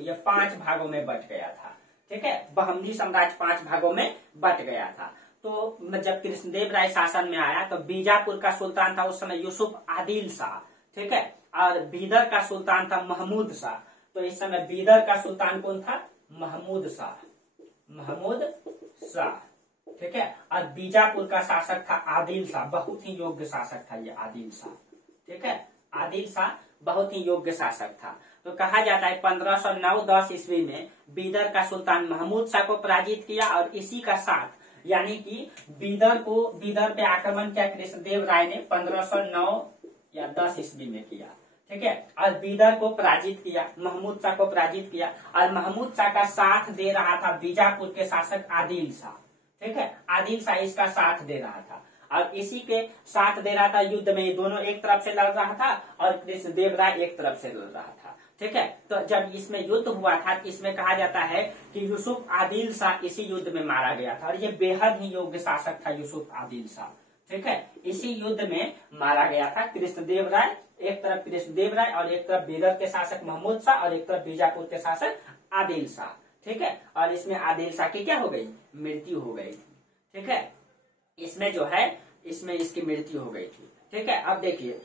ये 5 भागों में बट गया था, ठीक है, बहमनी साम्राज्य 5 भागों में बट गया था। तो जब कृष्णदेव राय शासन में आया तो बीजापुर का सुल्तान था उस समय यूसुफ आदिल शाह, ठीक है, और बीदर का सुल्तान था महमूद शाह। तो इस समय बीदर का सुल्तान कौन था? महमूद शाह, ठीक है। और बीजापुर का शासक था आदिल शाह, बहुत ही योग्य शासक था ये आदिल शाह, ठीक है। आदिल शाह बहुत ही योग्य शासक था। तो कहा जाता है 1509-10 ईस्वी में बीदर का सुल्तान महमूद शाह को पराजित किया और इसी का साथ यानी कि बीदर पे आक्रमण किया कृष्णदेव राय ने 1509 या 10 ईस्वी में किया, ठीक है। और बीदर को पराजित किया, महमूद शाह को पराजित किया और महमूद शाह का साथ दे रहा था बीजापुर के शासक आदिल शाह, ठीक है। आदिल शाह इसका साथ दे रहा था और इसी के साथ दे रहा था युद्ध में। ये दोनों एक तरफ से लड़ रहा था और कृष्णदेव राय एक तरफ से लड़ रहा था, ठीक है। तो जब इसमें युद्ध हुआ था, इसमें कहा जाता है कि यूसुफ आदिल शाह इसी युद्ध में मारा गया था और ये बेहद ही योग्य शासक था यूसुफ आदिल शाह, ठीक है। इसी युद्ध में मारा गया था कृष्णदेव राय, एक तरफ कृष्णदेव राय और एक तरफ बीदर के शासक महमूद शाह और एक तरफ बीजापुर के शासक आदिल शाह, ठीक है। और इसमें आदिल शाह की क्या हो गई, मृत्यु हो गई थी, ठीक है। इसमें जो है इसमें इसकी मृत्यु हो गई थी, ठीक है। अब देखिए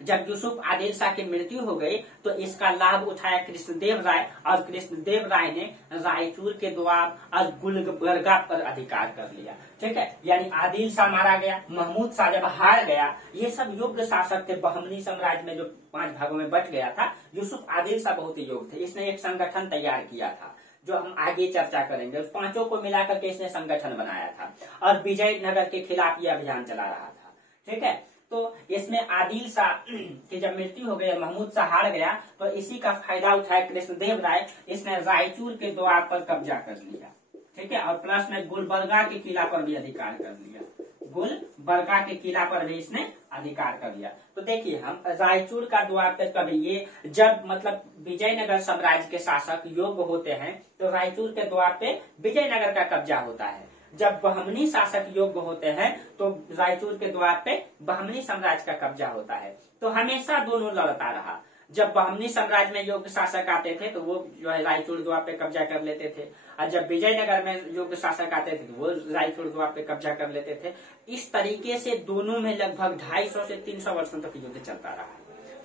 जब यूसुफ आदिल शाह की मृत्यु हो गई तो इसका लाभ उठाया कृष्णदेव राय और कृष्णदेव राय ने रायचूर के द्वार और गुलबर्गा पर अधिकार कर लिया, ठीक है। यानी आदिल शाह मारा गया, महमूद शाह जब हार गया, ये सब योग्य शासक थे। बहमनी साम्राज्य में जो 5 भागों में बट गया था, यूसुफ आदिल शाह बहुत ही योग्य थे। इसने एक संगठन तैयार किया था जो हम आगे चर्चा करेंगे। उस 5 को मिलाकर के इसने संगठन बनाया था और विजयनगर के खिलाफ यह अभियान चला रहा था, ठीक है। तो इसमें आदिल शाह की जब मृत्यु हो गई, महमूद शाह हार गया, तो इसी का फायदा उठाया कृष्णदेव राय, इसने रायचूर के द्वार पर कब्जा कर लिया, ठीक है। और प्लस में गुलबर्गा के किला पर भी अधिकार कर लिया, गुलबर्गा के किला पर भी इसने अधिकार कर लिया। तो देखिए हम रायचूर का द्वार पर कभी ये जब मतलब विजयनगर साम्राज्य के शासक योग्य होते हैं तो रायचूर के द्वार पे विजयनगर का कब्जा होता है। जब बहमनी शासक योग्य होते हैं तो रायचूर के द्वार पे बहमनी साम्राज्य का कब्जा होता है। तो हमेशा दोनों लड़ता रहा। जब बहमनी साम्राज्य में योग्य शासक आते थे तो वो जो है रायचूर द्वार पे कब्जा कर लेते थे और जब विजयनगर में योग्य शासक आते थे तो वो रायचूर द्वार पे कब्जा कर लेते थे। इस तरीके से दोनों में लगभग 250 से 300 वर्षों तक युद्ध चलता रहा,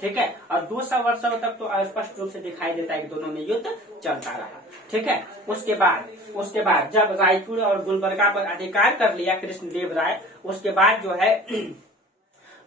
ठीक है। और 200 वर्षों तक तो स्पष्ट रूप से दिखाई देता है कि दोनों में युद्ध चलता रहा, ठीक है। उसके बाद जब रायचूर और गुलबर्गा पर अधिकार कर लिया कृष्णदेव राय, उसके बाद जो है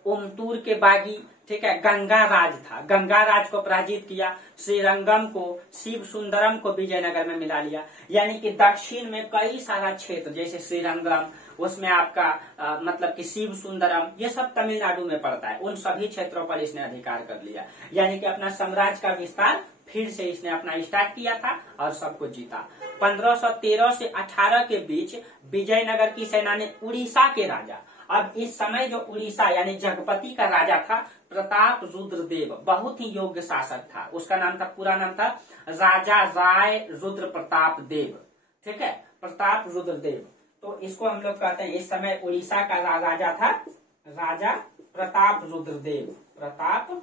उमतूर के बागी, ठीक है, गंगा राज था, गंगा राज को पराजित किया। श्रीरंगम को, शिव सुंदरम को विजयनगर में मिला लिया। यानी कि दक्षिण में कई सारा क्षेत्र जैसे श्रीरंगम, उसमें आपका मतलब कि शिव सुंदरम, ये सब तमिलनाडु में पड़ता है। उन सभी क्षेत्रों पर इसने अधिकार कर लिया। यानी कि अपना साम्राज्य का विस्तार फिर से इसने अपना स्टार्ट किया था और सबको जीता। 1513 से 18 के बीच विजयनगर की सेना ने उड़ीसा के राजा, अब इस समय जो उड़ीसा यानी जगपति का राजा था प्रताप रुद्रदेव, बहुत ही योग्य शासक था। उसका नाम था, पूरा नाम था राजा राय रुद्र प्रताप देव, ठीक है, प्रताप रुद्रदेव। तो इसको हम लोग कहते हैं, इस समय उड़ीसा का राजा था राजा प्रताप रुद्रदेव, प्रताप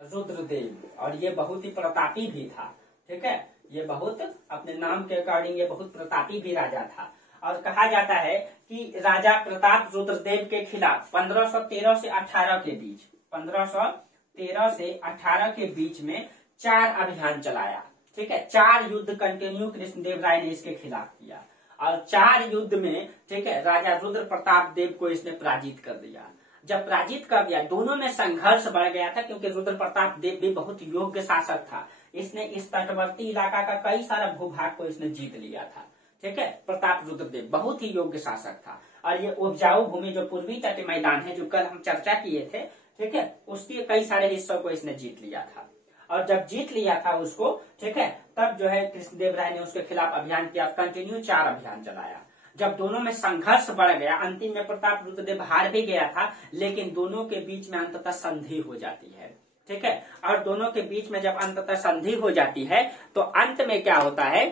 रुद्रदेव। और ये बहुत ही प्रतापी भी था, ठीक है। ये बहुत अपने नाम के अकॉर्डिंग ये बहुत प्रतापी भी राजा था। और कहा जाता है कि राजा प्रताप रुद्रदेव के खिलाफ 1513 से 18 के बीच, 1513 से 18 के बीच में 4 अभियान चलाया, ठीक है। 4 युद्ध कंटिन्यू कृष्णदेव राय ने इसके खिलाफ किया और 4 युद्ध में, ठीक है, राजा रुद्र प्रताप देव को इसने पराजित कर दिया। जब पराजित कर दिया, दोनों में संघर्ष बढ़ गया था क्योंकि रुद्र प्रताप देव भी बहुत योग्य शासक था। इसने इस तटवर्ती इलाका का कई सारा भूभाग को इसने जीत लिया था, ठीक है। प्रताप रुद्रदेव बहुत ही योग्य शासक था और ये उपजाऊ भूमि जो पूर्वी तटीय मैदान है जो कल हम चर्चा किए थे, ठीक है, उसके कई सारे हिस्सों को इसने जीत लिया था। और जब जीत लिया था उसको, ठीक है, तब जो है कृष्णदेव राय ने उसके खिलाफ अभियान किया, कंटिन्यू 4 अभियान चलाया। जब दोनों में संघर्ष बढ़ गया, अंतिम में प्रताप रुद्रदेव हार भी गया था, लेकिन दोनों के बीच में अंततः संधि हो जाती है, ठीक है। और दोनों के बीच में जब अंततः संधि हो जाती है तो अंत में क्या होता है,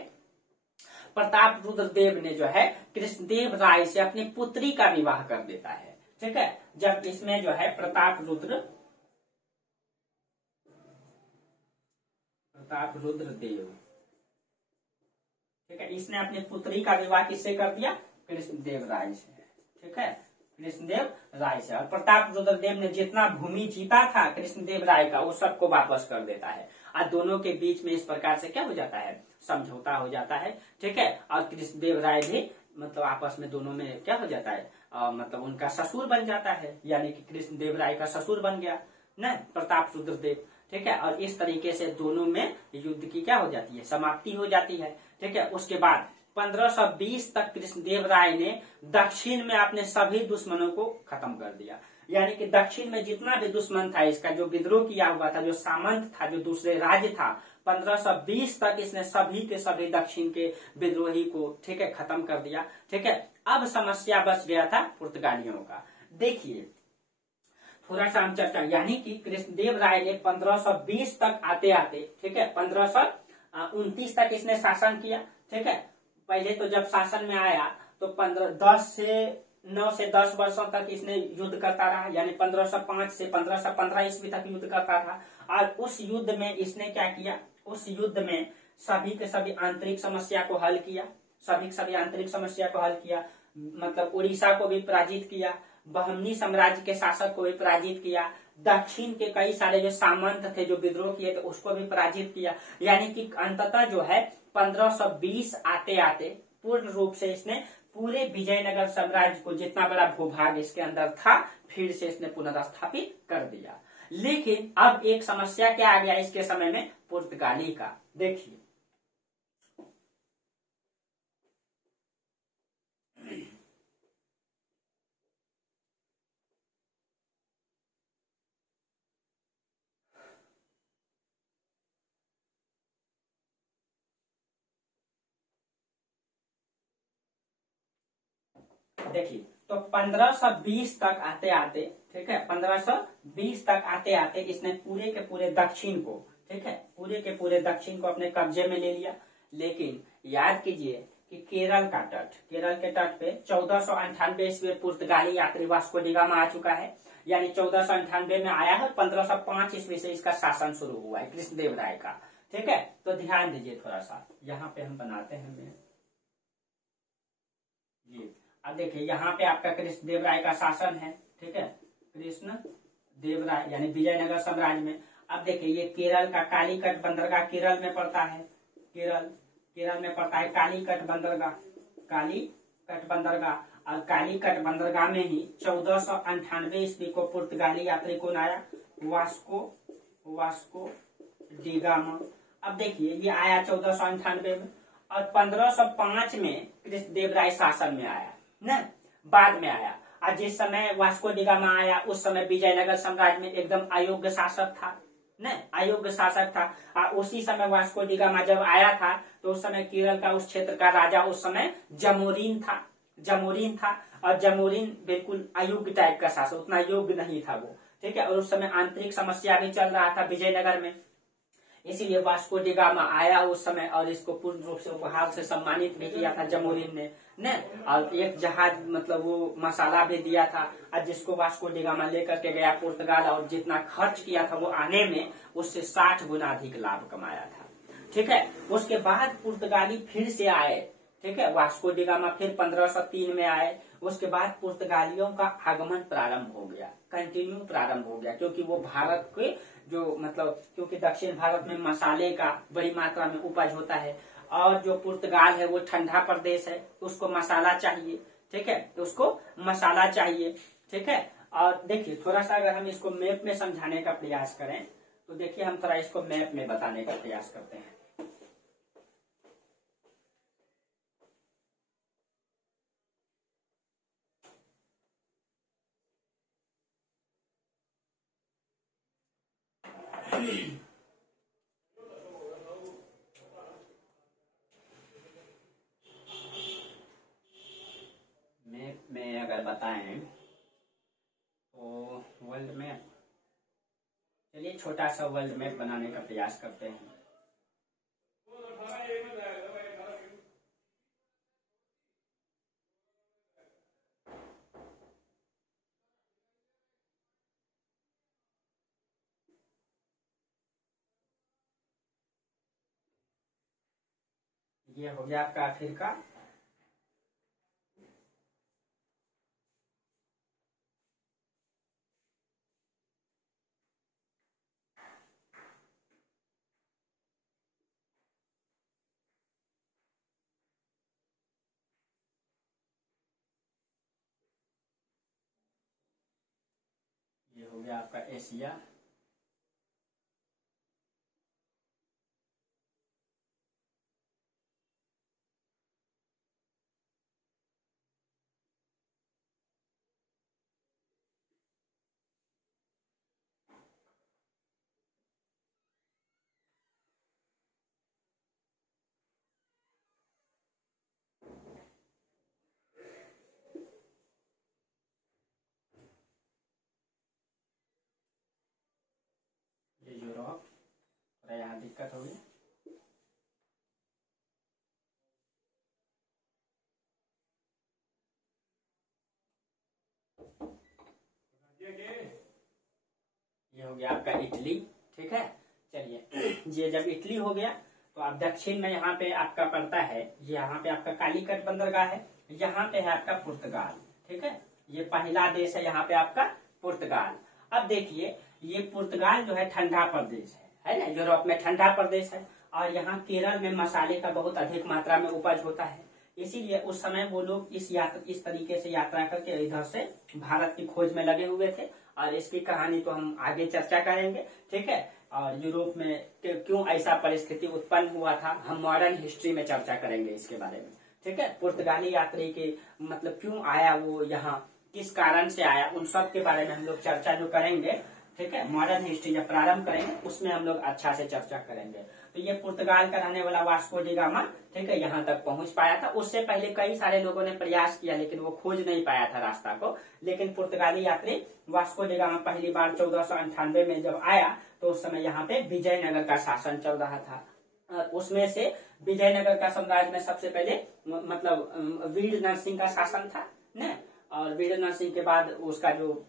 प्रताप रुद्रदेव ने जो है कृष्णदेव राय से अपनी पुत्री का विवाह कर देता है, ठीक है। जब इसमें जो है प्रताप रुद्रदेव, ठीक है, इसने अपनी पुत्री का विवाह किससे कर दिया, कृष्णदेव राय से, ठीक है, कृष्णदेव राय से। और प्रताप रुद्रदेव ने जितना भूमि जीता था कृष्णदेव राय का वो सबको वापस कर देता है और दोनों के बीच में इस प्रकार से क्या हो जाता है, समझौता हो जाता है। ठीक है, और कृष्णदेव राय भी मतलब आपस में दोनों में क्या हो जाता है, मतलब उनका ससुर बन जाता है, यानी कि कृष्णदेव राय का ससुर बन गया न प्रताप रुद्रदेव। ठीक है, और इस तरीके से दोनों में युद्ध की क्या हो जाती है, समाप्ति हो जाती है। ठीक है, उसके बाद 1520 तक कृष्णदेव राय ने दक्षिण में अपने सभी दुश्मनों को खत्म कर दिया। यानी कि दक्षिण में जितना भी दुश्मन था इसका, जो विद्रोह किया हुआ था, जो सामंत था, जो दूसरे राज्य था, 1520 तक इसने सभी के सभी दक्षिण के विद्रोही को ठीक है खत्म कर दिया। ठीक है, अब समस्या बच गया था पुर्तगालियों का। देखिए थोड़ा सा हम चर्चा, यानी कि कृष्णदेव राय ने 1520 तक आते आते ठीक है 1529 तक इसने शासन किया। ठीक है, पहले तो जब शासन में आया तो 9 से 10 वर्षों तक इसने युद्ध करता रहा, यानी 1505 से 1515 ईस्वी तक युद्ध करता था। और उस युद्ध में इसने क्या किया, उस युद्ध में सभी के सभी आंतरिक समस्या को हल किया, सभी के सभी आंतरिक समस्या को हल किया, मतलब उड़ीसा को भी पराजित किया, बहमनी साम्राज्य के शासक को भी पराजित किया, दक्षिण के कई सारे जो सामंत थे जो विद्रोह किए थे उसको भी पराजित किया। यानी कि अंततः जो है 1520 आते आते पूर्ण रूप से इसने पूरे विजयनगर साम्राज्य को, जितना बड़ा भूभाग इसके अंदर था, फिर से इसने पुनर्स्थापित कर दिया। लेकिन अब एक समस्या क्या आ गया इसके समय में, पुर्तगाली का। देखिए देखिए तो 1520 तक आते आते ठीक है 1520 तक आते आते इसने पूरे के पूरे दक्षिण को, ठीक है पूरे के पूरे दक्षिण को अपने कब्जे में ले लिया। लेकिन याद कीजिए कि केरल के तट पे 1498 ईस्वी में पुर्तगाली यात्री वास्को डी गामा आ चुका है, यानी 1498 में आया है, 1505 ईस्वी से इसका शासन शुरू हुआ है कृष्णदेव राय का। ठीक है, तो ध्यान दीजिए थोड़ा सा, यहाँ पे हम बनाते हैं जी। अब देखिए यहाँ पे आपका कृष्णदेव राय का शासन है। ठीक है, कृष्ण देव राय यानी विजयनगर साम्राज्य में। अब देखिए ये केरल का कालीकट बंदरगाह केरल में पड़ता है, केरल में पड़ता है कालीकट बंदरगाह। और कालीकट बंदरगाह में ही 1498 ईस्वी को पुर्तगाली यात्री कौन आया, वास्को डी गामा। अब देखिए ये आया 1498 में, और 1505 में कृष्णदेव राय शासन में आया न, बाद में आया। और जिस समय वास्को डी गामा आया उस समय विजयनगर साम्राज्य में एकदम अयोग्य शासक था न, अयोग्य शासक था। और उसी समय वास्को डी गामा जब आया था तो उस समय केरल का उस क्षेत्र का राजा उस समय जमोरिन था। और जमोरिन बिल्कुल अयोग्य टाइप का शासक, उतना योग्य नहीं था वो। ठीक है, और उस समय आंतरिक समस्या भी चल रहा था विजयनगर में, इसीलिए वास्को डी गामा आया उस समय और इसको पूर्ण रूप से उपहार से सम्मानित भी किया था जमोरिन ने न। और एक जहाज मतलब वो मसाला भी दिया था, और जिसको वास्को डी गामा लेकर के गया पुर्तगाल, और जितना खर्च किया था वो आने में उससे 60 गुना अधिक लाभ कमाया था। ठीक है, उसके बाद पुर्तगाली फिर से आए। ठीक है, वास्को डी गामा फिर 1503 में आए। उसके बाद पुर्तगालियों का आगमन प्रारंभ हो गया, कंटिन्यू प्रारंभ हो गया, क्योंकि वो भारत के जो मतलब क्योंकि दक्षिण भारत में मसाले का बड़ी मात्रा में उपज होता है, और जो पुर्तगाल है वो ठंडा प्रदेश है, उसको मसाला चाहिए। ठीक है, तो उसको मसाला चाहिए। ठीक है, और देखिए थोड़ा सा अगर हम इसको मैप में समझाने का प्रयास करें तो देखिए हम थोड़ा इसको मैप में बताने का प्रयास करते हैं। मैप में अगर बताएं तो वर्ल्ड मैप, चलिए छोटा सा वर्ल्ड मैप बनाने का प्रयास करते हैं। ये हो गया आपका अफ्रीका, हो गया आपका एशिया, ये यूरोप, और यहाँ दिक्कत होगी। ये हो गया आपका इटली, ठीक है। चलिए ये जब इटली हो गया तो आप दक्षिण में यहाँ पे आपका पड़ता है, यहाँ पे आपका कालीकट बंदरगाह है, यहाँ पे है आपका पुर्तगाल, ठीक है। ये पहला देश है यहाँ पे आपका पुर्तगाल। अब देखिए ये पुर्तगाल जो है ठंडा प्रदेश है ना, यूरोप में ठंडा प्रदेश है, और यहाँ केरल में मसाले का बहुत अधिक मात्रा में उपज होता है। इसीलिए उस समय वो लोग इस तरीके से यात्रा करके इधर से भारत की खोज में लगे हुए थे, और इसकी कहानी तो हम आगे चर्चा करेंगे, ठीक है। और यूरोप में क्यों ऐसा परिस्थिति उत्पन्न हुआ था, हम मॉडर्न हिस्ट्री में चर्चा करेंगे इसके बारे में, ठीक है। पुर्तगाली यात्री के मतलब क्यों आया वो यहाँ, किस कारण से आया, उन सब के बारे में हम लोग चर्चा जो करेंगे, ठीक है। मॉडर्न हिस्ट्री जब प्रारंभ करेंगे उसमें हम लोग अच्छा से चर्चा करेंगे। तो ये पुर्तगाल का रहने वाला वास्को डी गामा, ठीक है, यहाँ तक पहुंच पाया था। उससे पहले कई सारे लोगों ने प्रयास किया लेकिन वो खोज नहीं पाया था रास्ता को। लेकिन पुर्तगाली यात्री वास्को डी गामा पहली बार 1498 में जब आया तो उस समय यहाँ पे विजयनगर का शासन चल रहा था। उसमें से विजयनगर का साम्राज्य में सबसे पहले मतलब वीर नरसिंह का शासन था न, और वीर नरसिंह के बाद उसका जो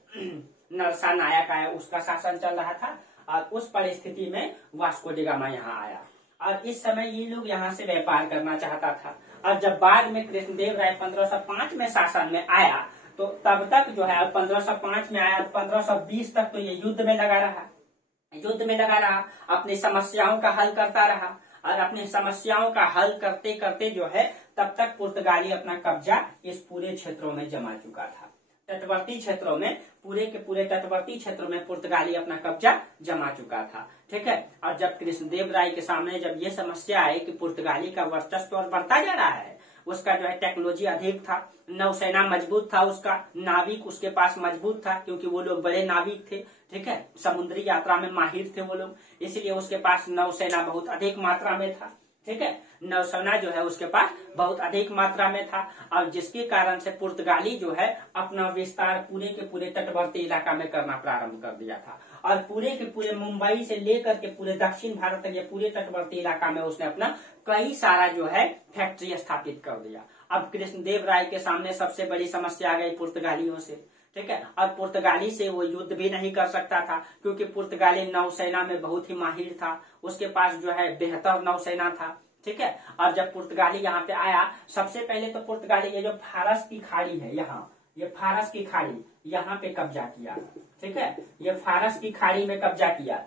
नरसा नायक आया उसका शासन चल रहा था, और उस परिस्थिति में वास्को डी गामा यहाँ आया। और इस समय ये लोग यहाँ से व्यापार करना चाहता था। और जब बाद में कृष्णदेव राय 1505 में शासन में आया तो तब तक जो है 1505 में आया 1520 तक तो ये युद्ध में लगा रहा, अपनी समस्याओं का हल करता रहा, और अपनी समस्याओं का हल करते करते जो है तब तक पुर्तगाली अपना कब्जा इस पूरे क्षेत्रों में जमा चुका था। तटवर्ती क्षेत्रों में पूरे के पूरे तटवर्ती क्षेत्रों में पुर्तगाली अपना कब्जा जमा चुका था, ठीक है। और जब कृष्णदेव राय के सामने जब ये समस्या आई कि पुर्तगाली का वर्चस्व और बढ़ता जा रहा है, उसका जो है टेक्नोलॉजी अधिक था, नौसेना मजबूत था, उसका नाविक उसके पास मजबूत था क्योंकि वो लोग बड़े नाविक थे, ठीक है, समुद्री यात्रा में माहिर थे वो लोग, इसलिए उसके पास नौसेना बहुत अधिक मात्रा में था, ठीक है। नौसेना जो है उसके पास बहुत अधिक मात्रा में था, और जिसके कारण से पुर्तगाली जो है अपना विस्तार पूरे के पूरे तटवर्ती इलाका में करना प्रारंभ कर दिया था, और पूरे के पूरे मुंबई से लेकर के पूरे दक्षिण भारत तक ये पूरे तटवर्ती इलाका में उसने अपना कई सारा जो है फैक्ट्री स्थापित कर दिया। अब कृष्णदेव राय के सामने सबसे बड़ी समस्या आ गई पुर्तगालियों से, ठीक है। और पुर्तगाली से वो युद्ध भी नहीं कर सकता था क्योंकि पुर्तगाली नौसेना में बहुत ही माहिर था, उसके पास जो है बेहतर नौसेना था, ठीक है। और जब पुर्तगाली यहाँ पे आया सबसे पहले तो पुर्तगाली ये जो फारस की खाड़ी है, यहाँ ये फारस की खाड़ी यहाँ पे कब्जा किया, ठीक है। ये फारस की खाड़ी में कब्जा किया,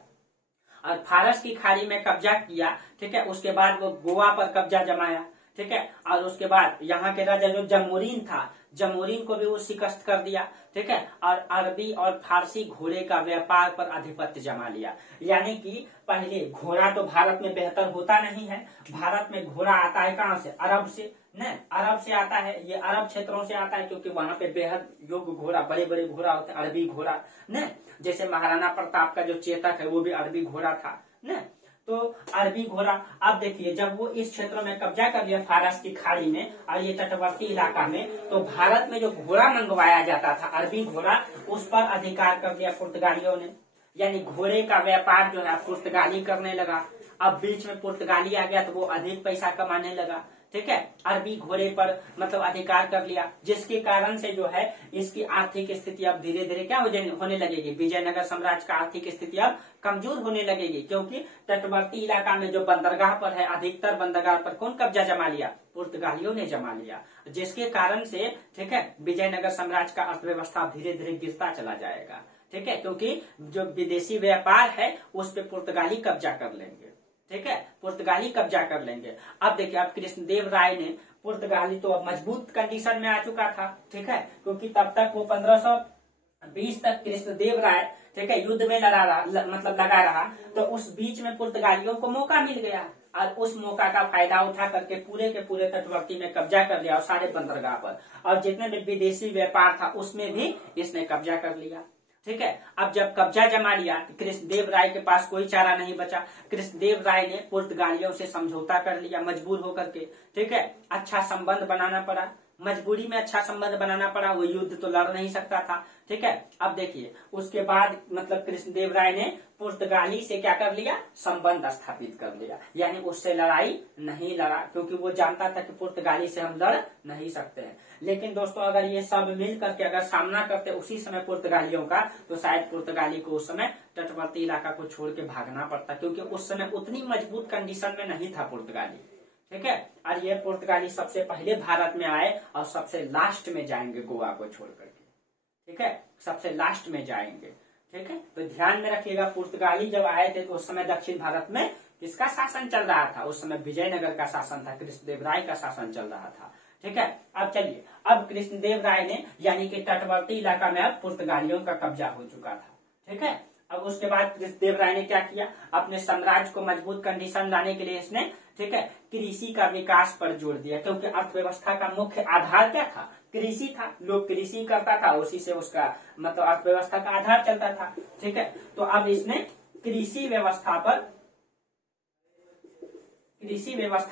और फारस की खाड़ी में कब्जा किया, ठीक है। उसके बाद वो गोवा पर कब्जा जमाया, ठीक है। और उसके बाद यहाँ के राजा जो जमोरीन था, जमोरीन को भी वो शिकस्त कर दिया, ठीक है। और अरबी और फारसी घोड़े का व्यापार पर आधिपत्य जमा लिया। यानी कि पहले घोड़ा तो भारत में बेहतर होता नहीं है, भारत में घोड़ा आता है कहाँ से, अरब से न, अरब से आता है, ये अरब क्षेत्रों से आता है क्योंकि वहां पे बेहद योग्य घोड़ा, बड़े बड़े घोड़ा होते हैं, अरबी घोड़ा न, जैसे महाराणा प्रताप का जो चेतक है वो भी अरबी घोड़ा था न, तो अरबी घोड़ा। अब देखिए जब वो इस क्षेत्र में कब्जा कर लिया फारस की खाड़ी में और ये तटवर्ती इलाका में, तो भारत में जो घोड़ा मंगवाया जाता था अरबी घोड़ा, उस पर अधिकार कर दिया पुर्तगालियों ने। यानी घोड़े का व्यापार जो है पुर्तगाली करने लगा। अब बीच में पुर्तगाली आ गया तो वो अधिक पैसा कमाने लगा, ठीक है। अरबी घोड़े पर मतलब अधिकार कर लिया, जिसके कारण से जो है इसकी आर्थिक स्थिति अब धीरे धीरे क्या होने लगेगी, विजयनगर साम्राज्य का आर्थिक स्थिति अब कमजोर होने लगेगी, क्योंकि तटवर्ती इलाका में जो बंदरगाह पर है, अधिकतर बंदरगाह पर कौन कब्जा जमा लिया, पुर्तगालियों ने जमा लिया, जिसके कारण से ठीक है विजयनगर साम्राज्य का अर्थव्यवस्था धीरे धीरे गिरता चला जाएगा, ठीक है, क्योंकि जो विदेशी व्यापार है उस पर पुर्तगाली कब्जा कर लेंगे, ठीक है, पुर्तगाली कब्जा कर लेंगे। अब देखिए अब कृष्णदेव राय ने पुर्तगाली तो अब मजबूत कंडीशन में आ चुका था, ठीक है, क्योंकि तब तक वो बीच तक कृष्णदेव राय, ठीक है, युद्ध में मतलब लगा रहा, तो उस बीच में पुर्तगालियों को मौका मिल गया और उस मौका का फायदा उठा करके पूरे के पूरे तटवर्ती में कब्जा कर लिया और सारे बंदरगाह पर, और जितने भी विदेशी व्यापार था उसमें भी इसने कब्जा कर लिया। ठीक है, अब जब कब्जा जमा लिया तो कृष्णदेव राय के पास कोई चारा नहीं बचा। कृष्णदेव राय ने पुर्तगालियों से समझौता कर लिया मजबूर होकर के। ठीक है, अच्छा संबंध बनाना पड़ा, मजबूरी में अच्छा संबंध बनाना पड़ा, वो युद्ध तो लड़ नहीं सकता था। ठीक है, अब देखिए उसके बाद मतलब कृष्णदेव राय ने पुर्तगाली से क्या कर लिया, संबंध स्थापित कर लिया, यानी उससे लड़ाई नहीं लड़ा, क्योंकि वो जानता था कि पुर्तगाली से हम लड़ नहीं सकते हैं। लेकिन दोस्तों अगर ये सब मिल करके अगर सामना करते उसी समय पुर्तगालियों का, तो शायद पुर्तगाली को उस समय तटवर्ती इलाका को छोड़ के भागना पड़ता, क्योंकि उस समय उतनी मजबूत कंडीशन में नहीं था पुर्तगाली। ठीक है, और ये पुर्तगाली सबसे पहले भारत में आए और सबसे लास्ट में जाएंगे गोवा को छोड़ करके। ठीक है, सबसे लास्ट में जाएंगे। ठीक है, तो ध्यान में रखिएगा पुर्तगाली जब आए थे तो उस समय दक्षिण भारत में किसका शासन चल रहा था, उस समय विजयनगर का शासन था, कृष्णदेव राय का शासन चल रहा था। ठीक है, अब चलिए, अब कृष्णदेव राय ने यानी कि तटवर्ती इलाका में अब पुर्तगालियों का कब्जा हो चुका था। ठीक है, अब उसके बाद कृष्णदेव राय ने क्या किया, अपने साम्राज्य को मजबूत कंडीशन लाने के लिए इसने, ठीक है, कृषि का विकास पर जोर दिया, क्योंकि अर्थव्यवस्था का मुख्य आधार क्या था, कृषि था। लोग कृषि करता था, उसी से उसका मतलब अर्थव्यवस्था का आधार चलता था। ठीक है, तो अब इसने कृषि व्यवस्था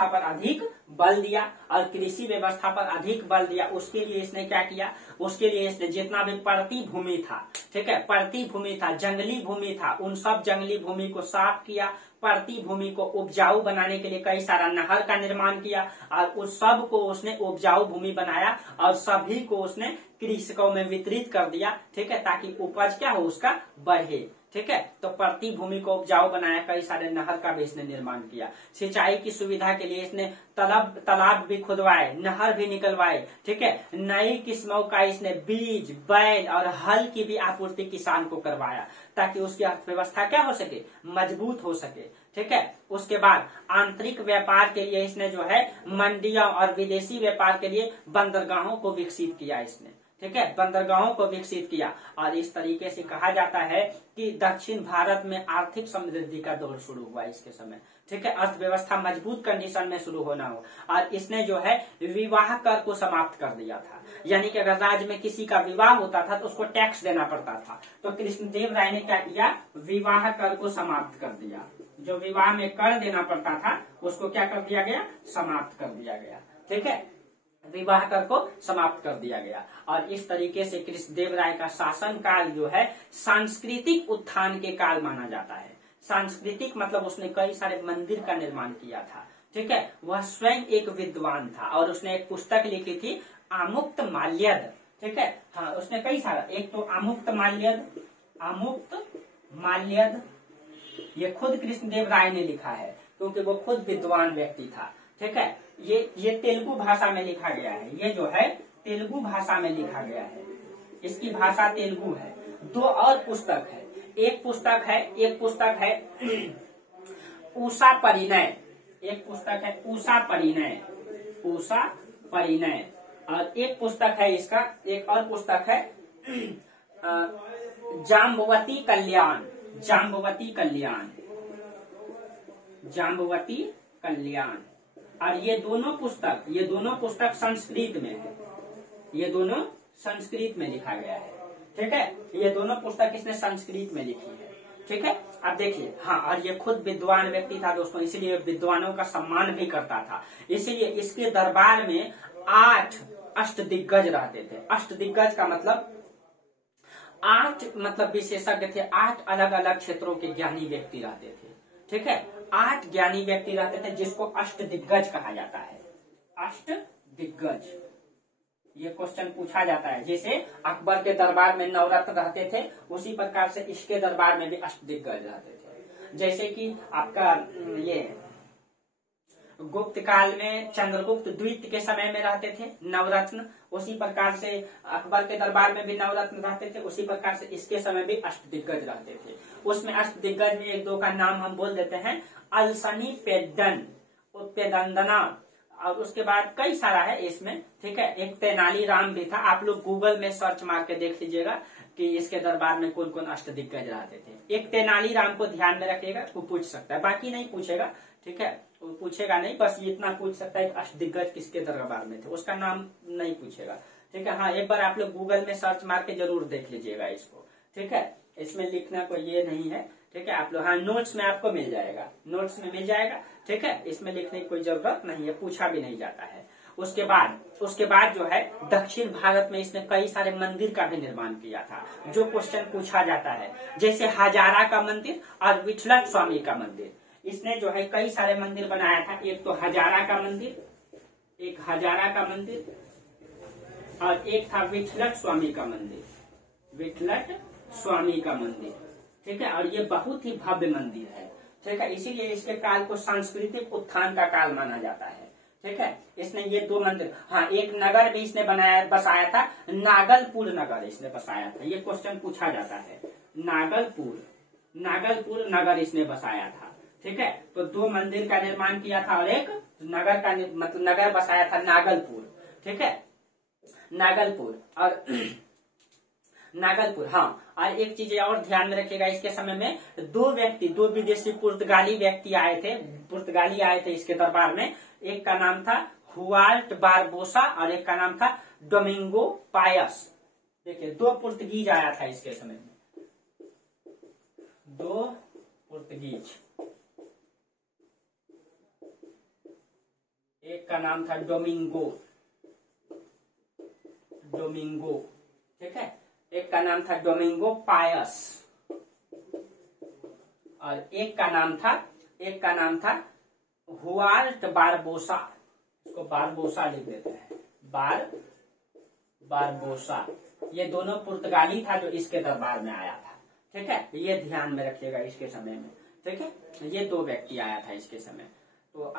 पर अधिक बल दिया, और कृषि व्यवस्था पर अधिक बल दिया उसके लिए इसने क्या किया, उसके लिए इसने जितना भी पड़ती भूमि था, ठीक है, पड़ती भूमि था, जंगली भूमि था, उन सब जंगली भूमि को साफ किया, पड़ती भूमि को उपजाऊ बनाने के लिए कई सारा नहर का निर्माण किया, और उस सब को उसने उपजाऊ भूमि बनाया और सभी को उसने कृषकों में वितरित कर दिया। ठीक है, ताकि उपज क्या हो उसका बढ़े। ठीक है, तो पड़ती भूमि को उपजाऊ बनाया, कई सारे नहर का भी इसने निर्माण किया, सिंचाई की सुविधा के लिए इसने तालाब भी खुदवाए, नहर भी निकलवाए। ठीक है, नई किस्मों का इसने बीज, बैल और हल की भी आपूर्ति किसान को करवाया, ताकि उसकी अर्थव्यवस्था क्या हो सके, मजबूत हो सके। ठीक है, उसके बाद आंतरिक व्यापार के लिए इसने जो है मंडियों और विदेशी व्यापार के लिए बंदरगाहों को विकसित किया इसने। ठीक है, बंदरगाहों को विकसित किया, और इस तरीके से कहा जाता है कि दक्षिण भारत में आर्थिक समृद्धि का दौर शुरू हुआ इसके समय। ठीक है, अर्थव्यवस्था मजबूत कंडीशन में शुरू होना हो, और इसने जो है विवाह कर को समाप्त कर दिया था, यानी कि अगर राज्य में किसी का विवाह होता था तो उसको टैक्स देना पड़ता था, तो कृष्णदेव राय ने क्या किया, विवाह कर को समाप्त कर दिया। जो विवाह में कर देना पड़ता था उसको क्या कर दिया गया, समाप्त कर दिया गया। ठीक है, विवाह कर को समाप्त कर दिया गया, और इस तरीके से कृष्णदेव राय का शासन काल जो है सांस्कृतिक उत्थान के काल माना जाता है। सांस्कृतिक मतलब उसने कई सारे मंदिर का निर्माण किया था। ठीक है, वह स्वयं एक विद्वान था और उसने एक पुस्तक लिखी थी आमुक्त माल्यद। ठीक है, हाँ, उसने कई सारा, एक तो आमुक्त माल्यद ये खुद कृष्णदेव राय ने लिखा है, क्योंकि वो खुद विद्वान व्यक्ति था। ठीक है, ये तेलुगु भाषा में लिखा गया है, ये जो है तेलुगु भाषा में लिखा गया है, इसकी भाषा तेलुगु है। दो और पुस्तक है, एक पुस्तक है उषा परिणय, एक पुस्तक है उषा परिणय, और एक पुस्तक है इसका, एक और पुस्तक है जाम्बवती कल्याण, और ये दोनों पुस्तक संस्कृत में है, ये दोनों संस्कृत में लिखा गया है। ठीक है, ये दोनों पुस्तक इसने संस्कृत में लिखी है। ठीक है, अब देखिए, हाँ, और ये खुद विद्वान व्यक्ति था दोस्तों, इसलिए विद्वानों का सम्मान भी करता था, इसीलिए इसके दरबार में 8 अष्टदिग्गज रहते थे। अष्टदिग्गज का मतलब 8 मतलब विशेषज्ञ थे, 8 अलग अलग क्षेत्रों के ज्ञानी व्यक्ति रहते थे। ठीक है, 8 ज्ञानी व्यक्ति रहते थे, जिसको अष्टदिग्गज कहा जाता है। अष्टदिग्गज, ये क्वेश्चन पूछा जाता है, जैसे अकबर के दरबार में नवरत्न रहते थे, उसी प्रकार से इसके दरबार में भी अष्टदिग्गज रहते थे। जैसे कि आपका ये गुप्त काल में चंद्रगुप्त द्वितीय के समय में रहते थे नवरत्न, उसी प्रकार से अकबर के दरबार में भी नवरत्न रहते थे, उसी प्रकार से इसके समय भी अष्टदिग्गज रहते थे। उसमें अष्टदिग्गज में एक दो का नाम हम बोल देते हैं, अलसनी पेड्डन, उत्पेदंदना, और उसके बाद कई सारा है इसमें। ठीक है, एक तेनाली राम भी था, आप लोग गूगल में सर्च मार के देख लीजिएगा कि इसके दरबार में कौन कौन अष्टदिग्गज रहते थे। एक तेनालीराम को ध्यान में रखिएगा, वो पूछ सकता है, बाकी नहीं पूछेगा, ठीक है, वो पूछेगा नहीं, बस ये इतना पूछ सकता है अष्टदिग्गज किसके दरबार में थे, उसका नाम नहीं पूछेगा, ठीक है। हाँ, एक बार आप लोग गूगल में सर्च मार के जरूर देख लीजिएगा इसको, ठीक है, इसमें लिखना कोई ये नहीं है, ठीक है। आप लोग, हाँ, नोट्स में आपको मिल जाएगा, नोट्स में मिल जाएगा, ठीक है, इसमें लिखने की कोई जरूरत नहीं है, पूछा भी नहीं जाता है। उसके बाद जो है दक्षिण भारत में इसने कई सारे मंदिर का भी निर्माण किया था, जो क्वेश्चन पूछा जाता है, जैसे हजारा का मंदिर और विठलट स्वामी का मंदिर। इसने जो है कई सारे मंदिर बनाया था, एक तो हजारा का मंदिर, एक हजारा का मंदिर और एक था विठलट स्वामी का मंदिर, विठलट स्वामी का मंदिर, ठीक है। और ये बहुत ही भव्य मंदिर है, ठीक है, इसीलिए इसके काल को सांस्कृतिक उत्थान का काल माना जाता है, ठीक है। इसने ये दो मंदिर, हाँ, एक नगर भी इसने बसाया था, नागलपुर नगर इसने बसाया था, ये क्वेश्चन पूछा जाता है, नागलपुर नगर इसने बसाया था, ठीक है। तो दो मंदिर का निर्माण किया था और एक नगर का मतलब नगर बसाया था नागलपुर, ठीक है, नागलपुर और नागलपुर। हाँ, और एक चीज और ध्यान में रखिएगा, इसके समय में दो विदेशी पुर्तगाली व्यक्ति आए थे इसके दरबार में। एक का नाम था हुआल्ट बारबोसा और एक का नाम था डोमिंगो पायस। देखिए, दो पुर्तगीज आया था इसके समय में, दो पुर्तगीज, एक का नाम था डोमिंगो, ठीक है, एक का नाम था डोमिंगो पायस और एक का नाम था हुआल्ट बारबोसा। इसको बारबोसा लिख देते हैं, बारबोसा। ये दोनों पुर्तगाली था जो इसके दरबार में आया था, ठीक है, ये ध्यान में रखिएगा इसके समय में, ठीक है, ये दो व्यक्ति आया था इसके समय। तो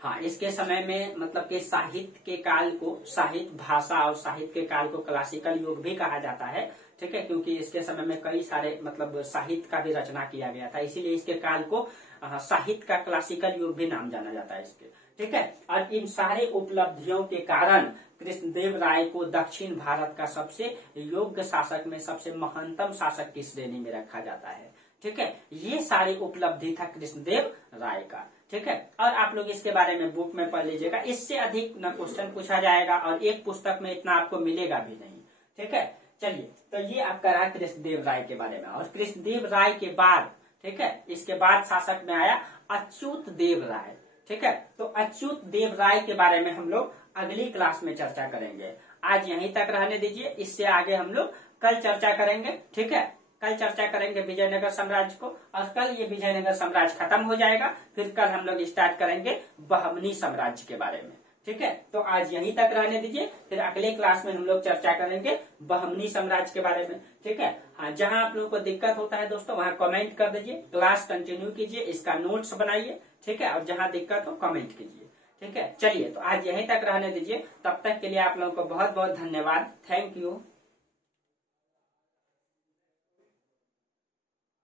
हाँ, इसके समय में मतलब कि साहित्य के काल को, साहित्य भाषा और साहित्य के काल को क्लासिकल युग भी कहा जाता है, ठीक है, क्योंकि इसके समय में कई सारे मतलब साहित्य का भी रचना किया गया था, इसीलिए इसके काल को साहित्य का क्लासिकल युग भी नाम जाना जाता है इसके, ठीक है। और इन सारे उपलब्धियों के कारण कृष्णदेव राय को दक्षिण भारत का सबसे योग्य शासक में, सबसे महानतम शासक की श्रेणी में रखा जाता है, ठीक है। ये सारी उपलब्धि था कृष्णदेव राय का, ठीक है। और आप लोग इसके बारे में बुक में पढ़ लीजिएगा, इससे अधिक न क्वेश्चन पूछा जाएगा और एक पुस्तक में इतना आपको मिलेगा भी नहीं, ठीक है। चलिए, तो ये आपका रहा कृष्णदेव राय के बारे में। और कृष्णदेव राय के बाद, ठीक है, इसके बाद शासक में आया अच्युत देव राय, ठीक है। तो अच्युत देव राय के बारे में हम लोग अगली क्लास में चर्चा करेंगे। आज यहीं तक रहने दीजिए, इससे आगे हम लोग कल चर्चा करेंगे, ठीक है। कल चर्चा करेंगे विजयनगर साम्राज्य को, और कल ये विजयनगर साम्राज्य खत्म हो जाएगा, फिर कल हम लोग स्टार्ट करेंगे बहमनी साम्राज्य के बारे में, ठीक है। तो आज यहीं तक रहने दीजिए, फिर अगले क्लास में हम लोग चर्चा करेंगे बहमनी साम्राज्य के बारे में, ठीक है। हाँ, जहां आप लोगों को दिक्कत होता है दोस्तों, वहां कमेंट कर दीजिए, क्लास कंटिन्यू कीजिए, इसका नोट्स बनाइए, ठीक है, और जहां दिक्कत हो कमेंट कीजिए, ठीक है। चलिए, तो आज यहीं तक रहने दीजिए, तब तक के लिए आप लोगों को बहुत बहुत धन्यवाद, थैंक यू।